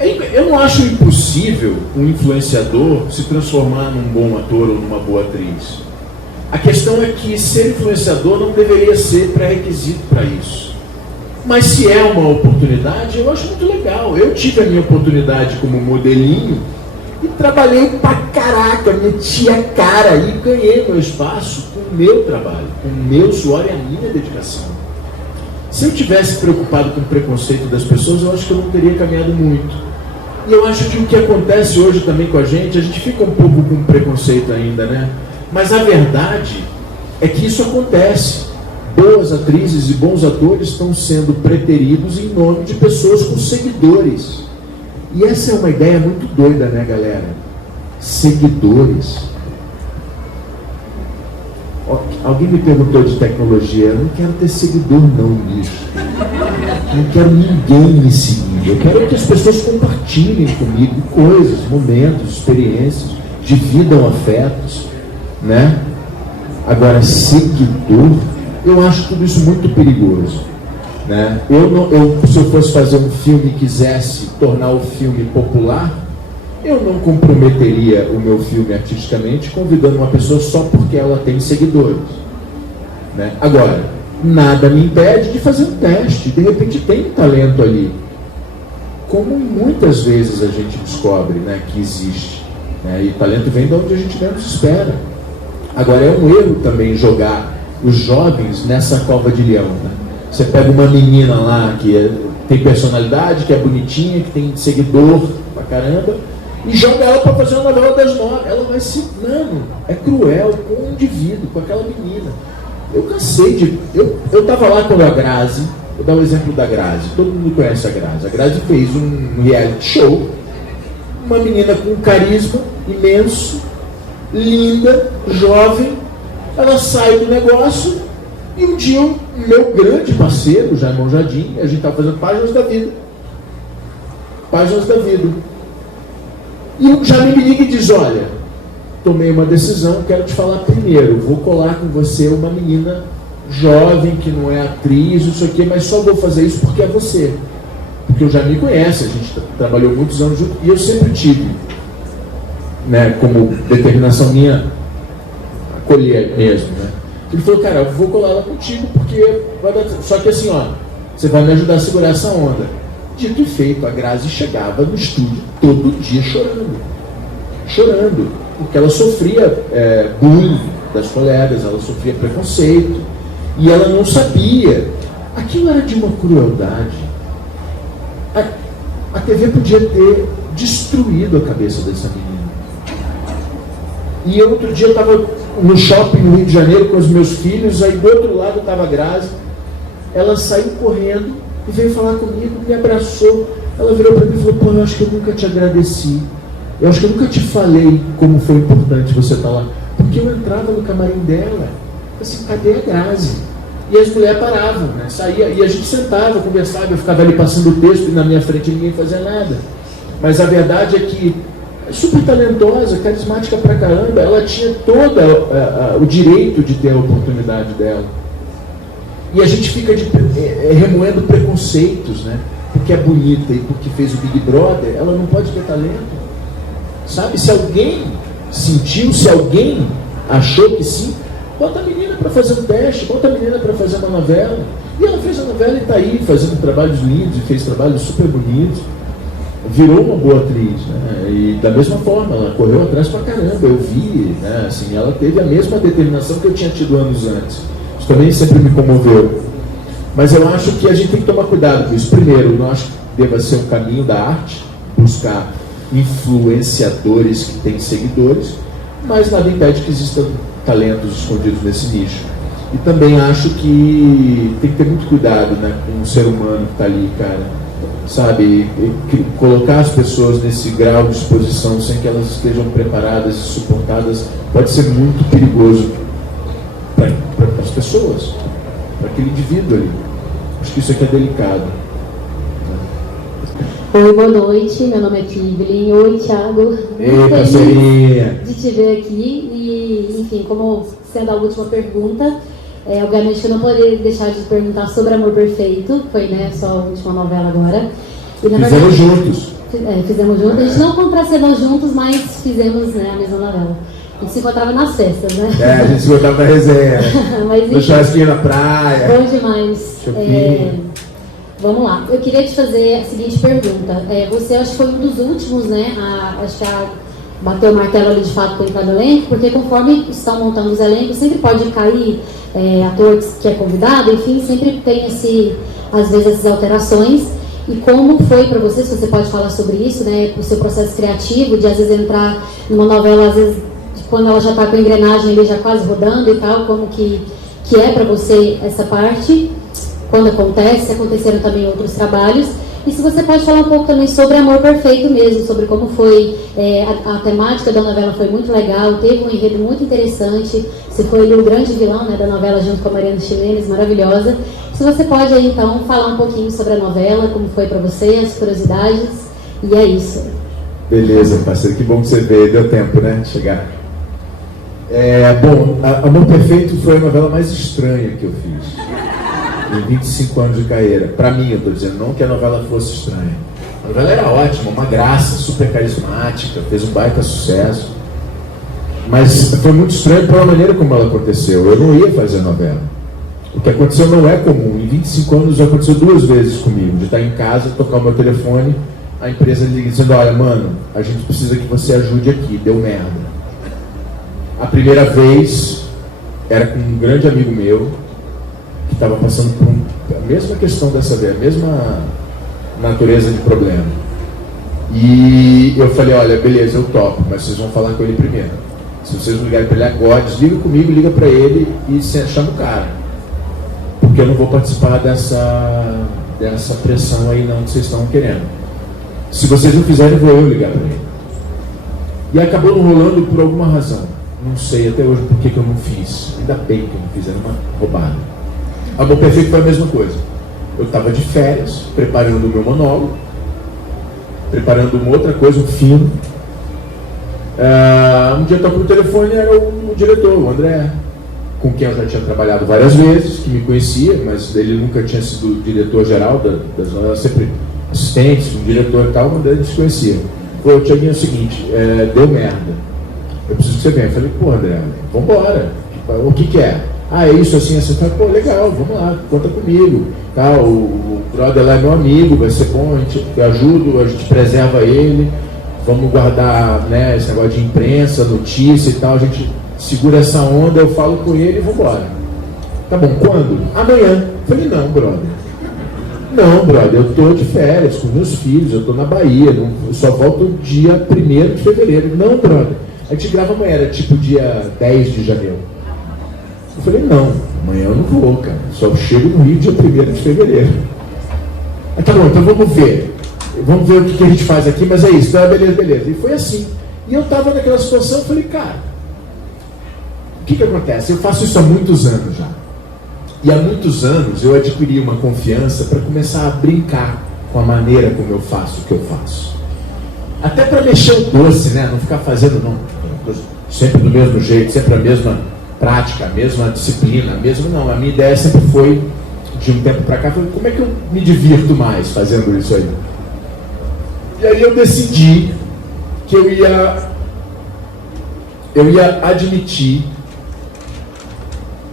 Eu não acho impossível um influenciador se transformar num bom ator ou numa boa atriz. A questão é que ser influenciador não deveria ser pré-requisito para isso. Mas se é uma oportunidade, eu acho muito legal. Eu tive a minha oportunidade como modelinho e trabalhei pra caraca, meti a cara e ganhei meu espaço com o meu trabalho, com o meu suor e a minha dedicação. Se eu tivesse preocupado com o preconceito das pessoas, eu acho que eu não teria caminhado muito. E eu acho que o que acontece hoje também com a gente fica um pouco com preconceito ainda, né? Mas a verdade é que isso acontece. Boas atrizes e bons atores estão sendo preteridos em nome de pessoas com seguidores. E essa é uma ideia muito doida, né, galera? Seguidores. Alguém me perguntou de tecnologia. Eu não quero ter seguidor não, bicho. Eu não quero ninguém me seguir. Eu quero que as pessoas compartilhem comigo coisas, momentos, experiências, dividam afetos, né? Agora, seguidor, eu acho tudo isso muito perigoso, né? Se eu fosse fazer um filme e quisesse tornar o filme popular, eu não comprometeria o meu filme artisticamente convidando uma pessoa só porque ela tem seguidores, né? Agora, nada me impede de fazer um teste. De repente tem um talento ali, como muitas vezes a gente descobre, né, que existe, né? E talento vem de onde a gente menos espera. Agora, é um erro também jogar os jovens nessa cova de leão, né? Você pega uma menina lá que tem personalidade, que é bonitinha, que tem seguidor pra caramba, e joga ela para fazer uma novela das 9. Ela vai se... Mano, é cruel com o indivíduo, com aquela menina. Eu cansei de... Eu tava lá quando a Grazi, vou dar um exemplo da Grazi, todo mundo conhece a Grazi. A Grazi fez um reality show, uma menina com um carisma imenso, linda, jovem. Ela sai do negócio e um dia o meu grande parceiro, Jaimon Jardim, a gente estava fazendo Páginas da Vida. Páginas da Vida. E o Jaime me liga e diz, olha, tomei uma decisão, quero te falar primeiro, vou colar com você uma menina jovem, que não é atriz, isso aqui, mas só vou fazer isso porque é você. Porque porque o Jair me conhece, a gente trabalhou muitos anos junto, e eu sempre tive, né, como determinação minha, acolher mesmo, né? Ele falou, cara, eu vou colar lá contigo, porque vai dar... Só que assim, ó, você vai me ajudar a segurar essa onda. Dito e feito, a Grazi chegava no estúdio todo dia chorando, porque ela sofria bullying das colegas, ela sofria preconceito, e ela não sabia. Aquilo era de uma crueldade. A TV podia ter destruído a cabeça dessa menina. E outro dia eu estava no shopping no Rio de Janeiro com os meus filhos, aí do outro lado estava a Grazi, ela saiu correndo e veio falar comigo, me abraçou, ela virou para mim e falou, pô, eu acho que eu nunca te agradeci, eu acho que eu nunca te falei como foi importante você estar lá, porque eu entrava no camarim dela, assim, cadê a Grazi? E as mulheres paravam, né? Saía, e a gente sentava, conversava, eu ficava ali passando o texto e na minha frente ninguém fazia nada. Mas a verdade é que super talentosa, carismática pra caramba, ela tinha todo o direito de ter a oportunidade dela. E a gente fica remoendo preconceitos, né? Porque é bonita e porque fez o Big Brother, ela não pode ter talento. Sabe? Se alguém sentiu, se alguém achou que sim, bota a menina para fazer um teste, bota a menina para fazer uma novela. E ela fez a novela e está aí, fazendo trabalhos lindos, e fez trabalhos super bonitos. Virou uma boa atriz, né? E da mesma forma, ela correu atrás pra caramba, eu vi, né? Assim, ela teve a mesma determinação que eu tinha tido anos antes. Isso também sempre me comoveu. Mas eu acho que a gente tem que tomar cuidado com isso. Primeiro, não acho que deva ser um caminho da arte, buscar influenciadores que têm seguidores, mas nada impede que existam talentos escondidos nesse nicho. E também acho que tem que ter muito cuidado, né, com o ser humano que está ali, cara. Sabe, colocar as pessoas nesse grau de exposição sem que elas estejam preparadas e suportadas pode ser muito perigoso para as pessoas, para aquele indivíduo ali. Acho que isso aqui é delicado. Oi, boa noite, meu nome é Kivelyn. Oi, Thiago. Ei, parceirinha. De te ver aqui e, enfim, como sendo a última pergunta, obviamente eu não poderia deixar de perguntar sobre Amor Perfeito, foi, né, só a última novela agora. E, na fizemos verdade, juntos. Fizemos juntos, a gente não contracenou juntos, mas fizemos, né, a mesma novela. A gente se encontrava nas festas, né? A gente se encontrava na resenha, mas, no churrasquinho na praia. Bom demais. Vamos lá, eu queria te fazer a seguinte pergunta. Você acho que foi um dos últimos, né, a bater o martelo ali de fato com entrar no elenco, porque conforme estão montando os elencos, sempre pode cair ator que é convidado, enfim, sempre tem às vezes essas alterações. E como foi para você, se você pode falar sobre isso, né, o seu processo criativo, de às vezes entrar numa novela, às vezes quando ela já está com a engrenagem ali já quase rodando e tal, como que é para você essa parte, quando acontece, se aconteceram também outros trabalhos. E se você pode falar um pouco também sobre Amor Perfeito mesmo, sobre como foi, a temática da novela foi muito legal, teve um enredo muito interessante, você foi ali o grande vilão, né, da novela junto com a Mariana Ximenes, maravilhosa. Se você pode aí então falar um pouquinho sobre a novela, como foi para você, as curiosidades, e é isso. Beleza, parceiro, que bom que você veio, deu tempo, né, de chegar. Bom, Amor Perfeito foi a novela mais estranha que eu fiz. Em 25 anos de carreira. Para mim, eu estou dizendo, não que a novela fosse estranha. A novela era ótima, uma graça, super carismática, fez um baita sucesso. Mas foi muito estranho pela maneira como ela aconteceu. Eu não ia fazer a novela. O que aconteceu não é comum. Em 25 anos já aconteceu 2 vezes comigo. De estar em casa, tocar o meu telefone, a empresa liga dizendo, olha, mano, a gente precisa que você ajude aqui, deu merda. A primeira vez era com um grande amigo meu, que estava passando por a mesma questão dessa vez, a mesma natureza de problema. E eu falei, olha, beleza, eu topo, mas vocês vão falar com ele primeiro. Se vocês não ligarem para ele agora, desliga comigo, liga para ele e chama o cara. Porque eu não vou participar dessa pressão aí não que vocês estão querendo. Se vocês não fizerem, vou eu ligar para ele. E acabou não rolando por alguma razão. Não sei até hoje por que eu não fiz. Ainda bem que eu não fiz, era uma roubada. Amor Perfeito foi a mesma coisa. Eu estava de férias, preparando o meu monólogo, preparando uma outra coisa, um filme. Um dia eu toco no telefone, era o diretor, o André, com quem eu já tinha trabalhado várias vezes, que me conhecia, mas ele nunca tinha sido diretor geral das novelas, sempre assistentes, um diretor e tal, uma delas se conhecia. Pô, Tiaguinho, é o seguinte, deu merda. Eu preciso que você venha. Eu falei, pô, André, vambora. O que é? Ah, é isso, assim, assim. Pô, legal, vamos lá, conta comigo. Tá, o brother lá é meu amigo, vai ser bom, eu ajudo, a gente preserva ele. Vamos guardar, né, esse negócio de imprensa, notícia e tal. A gente segura essa onda, eu falo com ele e vambora. Tá bom, quando? Amanhã. Eu falei, não, brother. Não, brother, eu tô de férias com meus filhos, eu tô na Bahia, eu só volto dia 1º de fevereiro. Não, brother. A gente grava amanhã, era tipo dia 10 de janeiro. Eu falei, não, amanhã eu não vou, cara. Só chego no Rio dia 1º de fevereiro. Aí, tá bom, então vamos ver. Vamos ver o que a gente faz aqui, mas é isso. Então, beleza, beleza. E foi assim. E eu tava naquela situação, eu falei, cara, o que acontece? Eu faço isso há muitos anos já. E há muitos anos eu adquiri uma confiança para começar a brincar com a maneira como eu faço o que eu faço. Até para mexer o doce, né? Não ficar fazendo, não, sempre do mesmo jeito, sempre a mesma prática, a mesma disciplina, mesmo não. A minha ideia sempre foi, de um tempo para cá, como é que eu me divirto mais fazendo isso aí? E aí eu decidi que eu ia admitir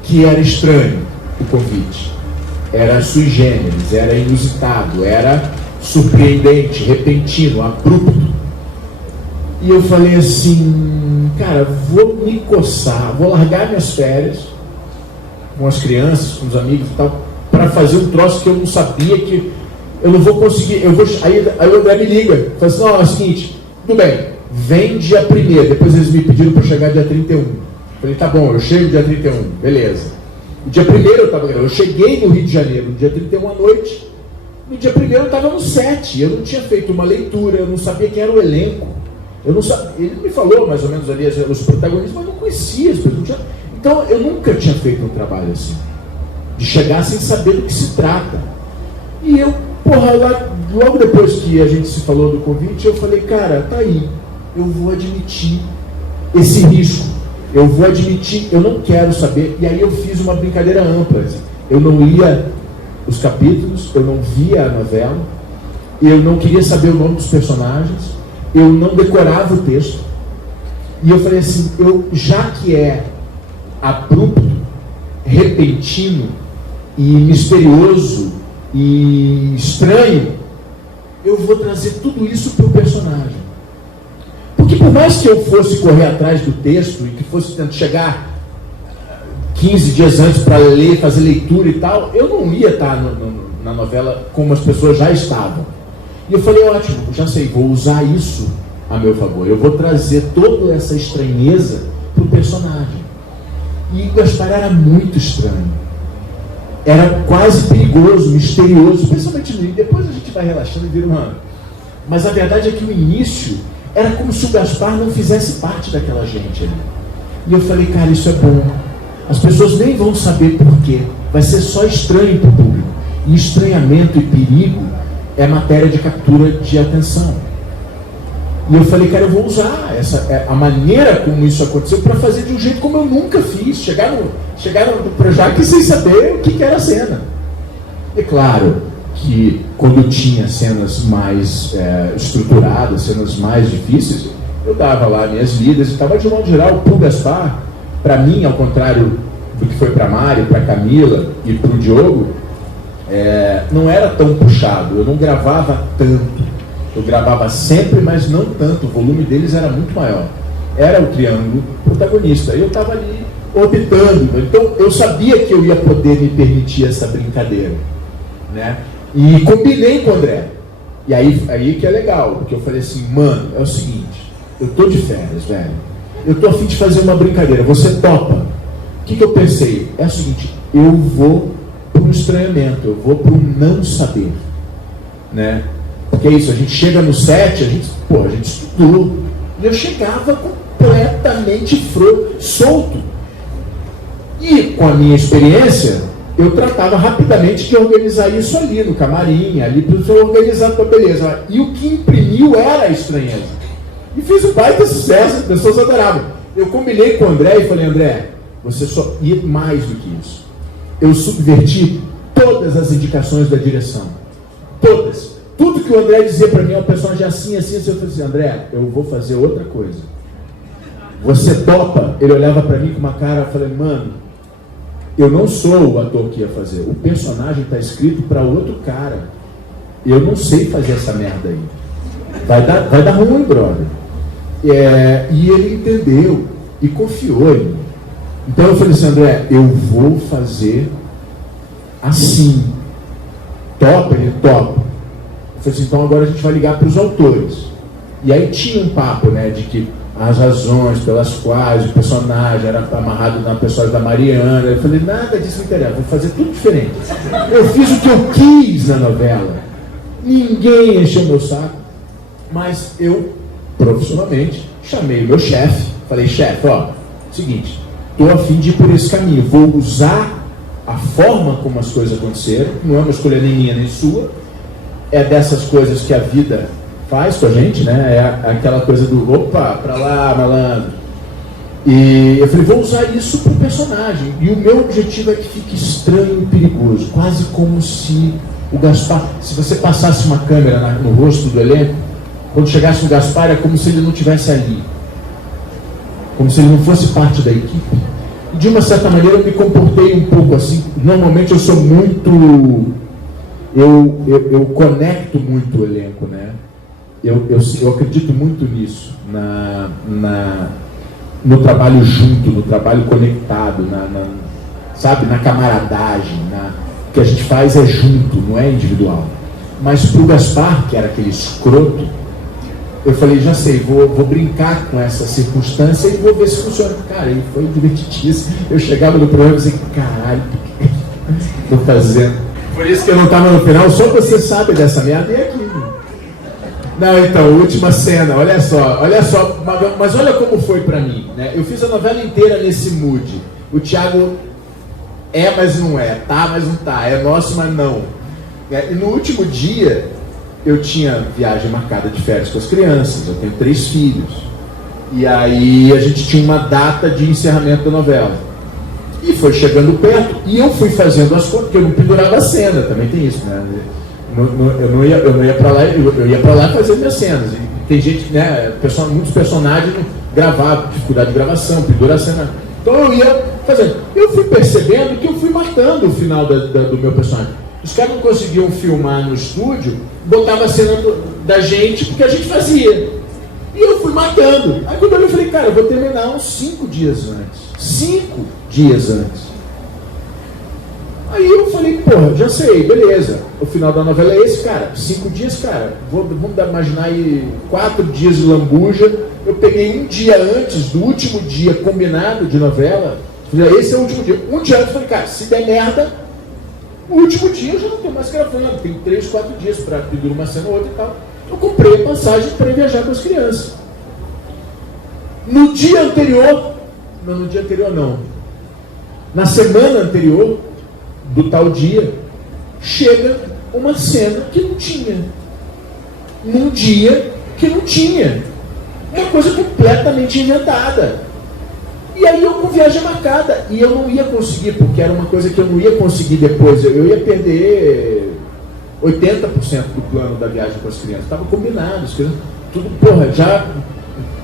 que era estranho o convite. Era sui generis, era inusitado, era surpreendente, repentino, abrupto. E eu falei assim, cara, vou me coçar, vou largar minhas férias com as crianças, com os amigos e tal, para fazer um troço que eu não sabia que eu não vou conseguir. Aí o André me liga, fala assim, é o seguinte, tudo bem, vem dia 1º, depois eles me pediram para chegar dia 31. Falei, tá bom, eu chego dia 31, beleza. No dia 1º eu estava gravando, eu cheguei no Rio de Janeiro no dia 31 à noite, no dia 1º eu estava no set, eu não tinha feito uma leitura, eu não sabia quem era o elenco, eu não sabia, ele me falou mais ou menos ali os protagonistas, mas eu não conhecia as pessoas, então eu nunca tinha feito um trabalho assim, de chegar sem saber do que se trata. E eu, logo depois que a gente se falou do convite, eu falei, cara, tá aí, eu vou admitir esse risco. Eu vou admitir, eu não quero saber. E aí eu fiz uma brincadeira ampla. Eu não lia os capítulos, eu não via a novela, eu não queria saber o nome dos personagens, eu não decorava o texto. E eu falei assim, já que é abrupto, repentino e misterioso e estranho, eu vou trazer tudo isso para o personagem. Porque por mais que eu fosse correr atrás do texto e que fosse tentar chegar 15 dias antes para ler, fazer leitura e tal, eu não ia estar na novela como as pessoas já estavam. E eu falei, ótimo, já sei, vou usar isso a meu favor. Eu vou trazer toda essa estranheza para o personagem. E o Gaspar era muito estranho. Era quase perigoso, misterioso, principalmente no início. Depois a gente vai relaxando e vira uma... Mas a verdade é que o início era como se o Gaspar não fizesse parte daquela gente ali. E eu falei, cara, isso é bom. As pessoas nem vão saber por quê. Vai ser só estranho para o público. E estranhamento e perigo é matéria de captura de atenção. E eu falei, cara, eu vou usar a maneira como isso aconteceu para fazer de um jeito como eu nunca fiz. Chegar no Projac sem saber o que era a cena. É claro que quando tinha cenas mais estruturadas, cenas mais difíceis, eu dava lá minhas lidas e estava de modo geral. Para o Gaspar, para mim, ao contrário do que foi para a Mari, para a Camila e para o Diogo, não era tão puxado, eu não gravava tanto. Eu gravava sempre, mas não tanto, o volume deles era muito maior. Era o triângulo protagonista, eu estava ali orbitando, então eu sabia que eu ia poder me permitir essa brincadeira, né? E combinei com o André. E aí que é legal, porque eu falei assim, mano, é o seguinte, eu tô de férias, velho, eu tô a fim de fazer uma brincadeira, você topa? O que eu pensei? É o seguinte, eu vou para um estranhamento, eu vou para um não saber, né? Porque é isso, a gente chega no set, a gente estudou, e eu chegava completamente solto. E com a minha experiência, eu tratava rapidamente de organizar isso ali no camarim, ali para eu organizar com a beleza. E o que imprimiu era a estranheza. E fiz um baita sucesso, as pessoas adoravam. Eu combinei com o André e falei, André, você só ia mais do que isso. Eu subverti todas as indicações da direção. Todas. Tudo que que o André dizia para mim, o personagem assim, assim, assim. Eu falei assim, André, eu vou fazer outra coisa. Você topa? Ele olhava para mim com uma cara, eu falei, mano, eu não sou o ator que ia fazer. O personagem está escrito para outro cara. Eu não sei fazer essa merda aí. Vai dar ruim, brother. E ele entendeu e confiou em mim. Então eu falei assim, André, eu vou fazer assim. Topa? Ele topa. Eu falei assim, então agora a gente vai ligar para os autores. E aí tinha um papo, né, de que as razões pelas quais o personagem era amarrado na personagem da Mariana. Eu falei, nada disso me interessa, vou fazer tudo diferente. Eu fiz o que eu quis na novela. Ninguém encheu meu saco. Mas eu, profissionalmente, chamei o meu chefe. Falei, chefe, ó, seguinte, estou a fim de ir por esse caminho. Vou usar a forma como as coisas aconteceram. Não é uma escolha nem minha nem sua. É dessas coisas que a vida faz com a gente, né? É aquela coisa do opa, pra lá, malandro. E eu falei, vou usar isso pro personagem. E o meu objetivo é que fique estranho e perigoso. Quase como se o Gaspar, se você passasse uma câmera no rosto do elenco, quando chegasse o Gaspar, é como se ele não estivesse ali. Como se ele não fosse parte da equipe. E de uma certa maneira eu me comportei um pouco assim. Normalmente eu sou muito... Eu conecto muito o elenco, né? Eu acredito muito nisso, no trabalho junto, no trabalho conectado, sabe, na camaradagem, o que a gente faz é junto, não é individual. Mas para o Gaspar, que era aquele escroto, eu falei, já sei, vou brincar com essa circunstância e vou ver se funciona. Cara, ele foi divertidíssimo. Eu chegava no programa e dizia, caralho, o que estou fazendo? Por isso que eu não estava no final, só você sabe dessa merda e é aqui. Não, então, última cena, olha só, mas olha como foi pra mim, né? Eu fiz a novela inteira nesse mood. O Thiago é, mas não é, tá, mas não tá, é nosso, mas não. E no último dia, eu tinha viagem marcada de férias com as crianças, eu tenho 3 filhos. E aí a gente tinha uma data de encerramento da novela. E foi chegando perto, e eu fui fazendo as coisas, porque eu não pendurava a cena, também tem isso, né? Eu não ia para lá, eu ia para lá fazer minhas cenas. E tem gente, né, muitos personagens gravavam, dificuldade de gravação, pendura a cena. Então eu ia fazendo. Eu fui percebendo que eu fui matando o final do meu personagem. Os caras não conseguiam filmar no estúdio, botava a cena da gente, porque a gente fazia. E eu fui matando. Aí quando eu falei, cara, eu vou terminar uns 5 dias antes. 5 dias antes. Aí eu falei, porra, já sei, beleza. O final da novela é esse, cara. 5 dias, cara. Vamos imaginar aí 4 dias de lambuja. Eu peguei um dia antes do último dia combinado de novela. Esse é o último dia. Um dia antes eu falei, cara, se der merda, no último dia eu já não tenho mais gravando. Tem 3, 4 dias para pedir uma cena ou outra e tal. Eu comprei a passagem para viajar com as crianças. No dia anterior não. Na semana anterior do tal dia, chega uma cena que não tinha. Num dia que não tinha. Uma coisa completamente inventada. E aí eu com viagem marcada. E eu não ia conseguir, porque era uma coisa que eu não ia conseguir depois. Eu ia perder 80% do plano da viagem com as crianças. Estava combinado. As crianças, tudo, porra, já...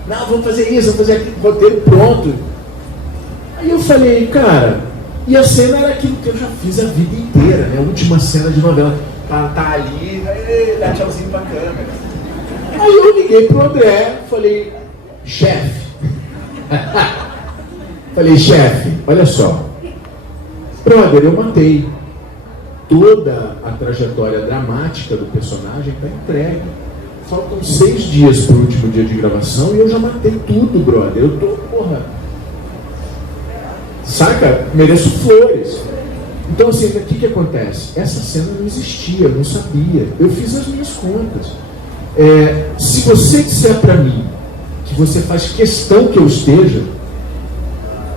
Não, vamos fazer isso, vamos fazer aquilo, roteiro pronto. Aí eu falei, cara, e a cena era aquilo que eu já fiz a vida inteira, né? A última cena de novela. Tá ali, dá tchauzinho pra câmera. Aí eu liguei pro André, falei, chefe. Olha só. Brother, eu matei. Toda a trajetória dramática do personagem tá entregue. Faltam 6 dias pro último dia de gravação e eu já matei tudo, brother. Eu tô, porra. Saca? Mereço flores. Então, assim, o que acontece? Essa cena não existia, eu não sabia. Eu fiz as minhas contas. Se você disser para mim que você faz questão que eu esteja,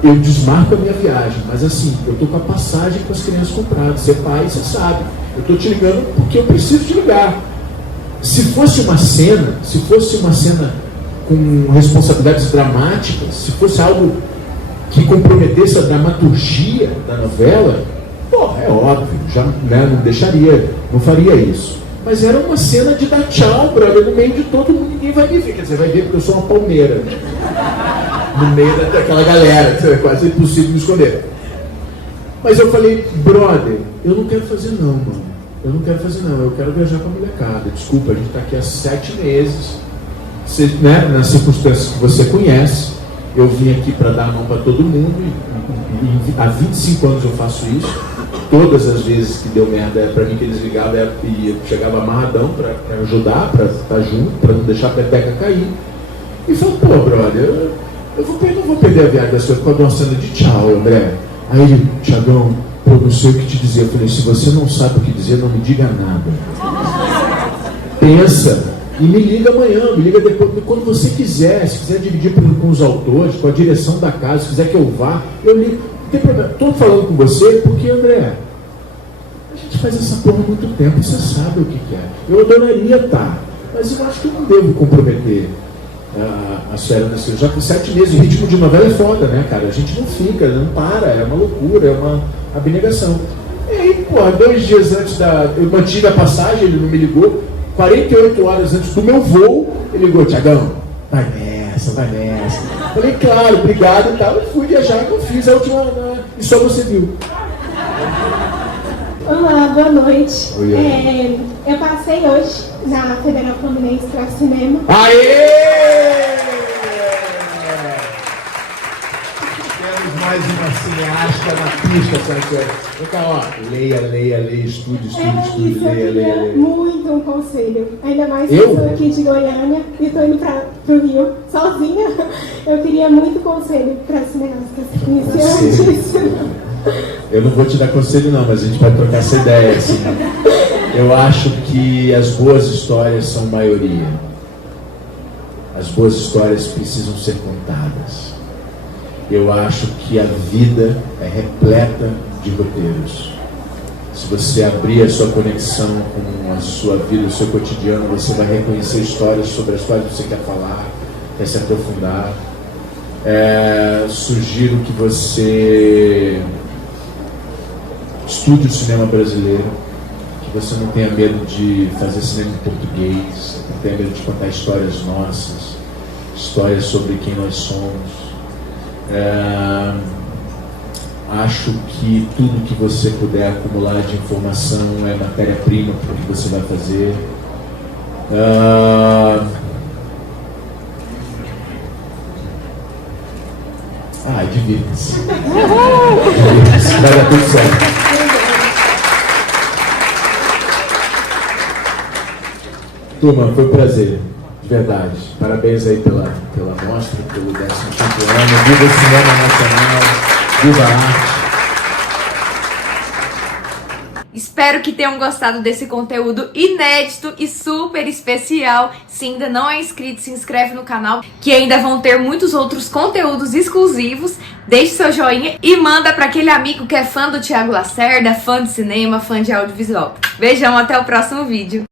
eu desmarco a minha viagem. Mas assim, eu tô com a passagem com as crianças compradas. Você é pai, você sabe. Eu tô te ligando porque eu preciso te ligar. Se fosse uma cena com responsabilidades dramáticas, se fosse algo que comprometesse a dramaturgia da novela, porra, é óbvio, já, né, não faria isso. Mas era uma cena de dar tchau, brother, no meio de todo mundo, ninguém vai me ver. Quer dizer, vai ver porque eu sou uma palmeira. No meio daquela galera, é quase impossível me esconder. Mas eu falei, brother, eu não quero fazer não, mano. Eu não quero fazer não, eu quero viajar com a molecada. Desculpa, a gente tá aqui há 7 meses, você, né, nas circunstâncias que você conhece. Eu vim aqui para dar a mão para todo mundo e há 25 anos eu faço isso. Todas as vezes que deu merda para mim que eles ligavam e eu chegava amarradão para ajudar, para estar junto, para não deixar a peteca cair. E falou, pô, brother, eu não vou perder a viagem das coisas com uma cena de tchau, André. Aí ele, Thiagão, pô, não sei o que te dizer. Eu falei, se você não sabe o que dizer, não me diga nada. Pensa. E me liga amanhã, me liga depois, quando você quiser, se quiser dividir com os autores, com a direção da casa, se quiser que eu vá, eu ligo. Não tem problema. Estou falando com você porque, André, a gente faz essa porra há muito tempo, você sabe o que é. Eu adoraria estar, mas eu acho que eu não devo comprometer as férias nesse. Já com 7 meses, o ritmo de novela é foda, né, cara? A gente não fica, não para, é uma loucura, é uma abnegação. E aí, porra, 2 dias antes eu mantive a passagem, ele não me ligou. 48 horas antes do meu voo, ele ligou, Thiagão, vai nessa. Falei, claro, obrigado e tal. Eu fui viajar e não fiz a última. E só você viu. Olá, boa noite. Oi, eu passei hoje na Federal Fluminense para cinema. Aê! Temos mais uma cineasta na pista, Santiago. Vem cá, ó. Leia, estude, leia. Muito um conselho. Ainda mais que eu sou aqui de Goiânia e estou indo para o Rio sozinha. Eu queria muito conselho para cineastas iniciantes. Eu não vou te dar conselho não, mas a gente vai trocar essa ideia, assim. Eu acho que as boas histórias são maioria. As boas histórias precisam ser contadas. Eu acho que a vida é repleta de roteiros. Se você abrir a sua conexão com a sua vida, o seu cotidiano, você vai reconhecer histórias sobre as quais você quer falar, quer se aprofundar. Sugiro que você estude o cinema brasileiro, que você não tenha medo de fazer cinema em português, não tenha medo de contar histórias nossas, histórias sobre quem nós somos. Acho que tudo que você puder acumular de informação é matéria-prima para o que você vai fazer. Divirta-se. Vai dar tudo certo. Turma, foi um prazer. De verdade. Parabéns aí pela mostra, pelo 15º ano. Viva o cinema nacional. Viva a arte. Espero que tenham gostado desse conteúdo inédito e super especial. Se ainda não é inscrito, se inscreve no canal, que ainda vão ter muitos outros conteúdos exclusivos. Deixe seu joinha e manda para aquele amigo que é fã do Thiago Lacerda, fã de cinema, fã de audiovisual. Beijão, até o próximo vídeo.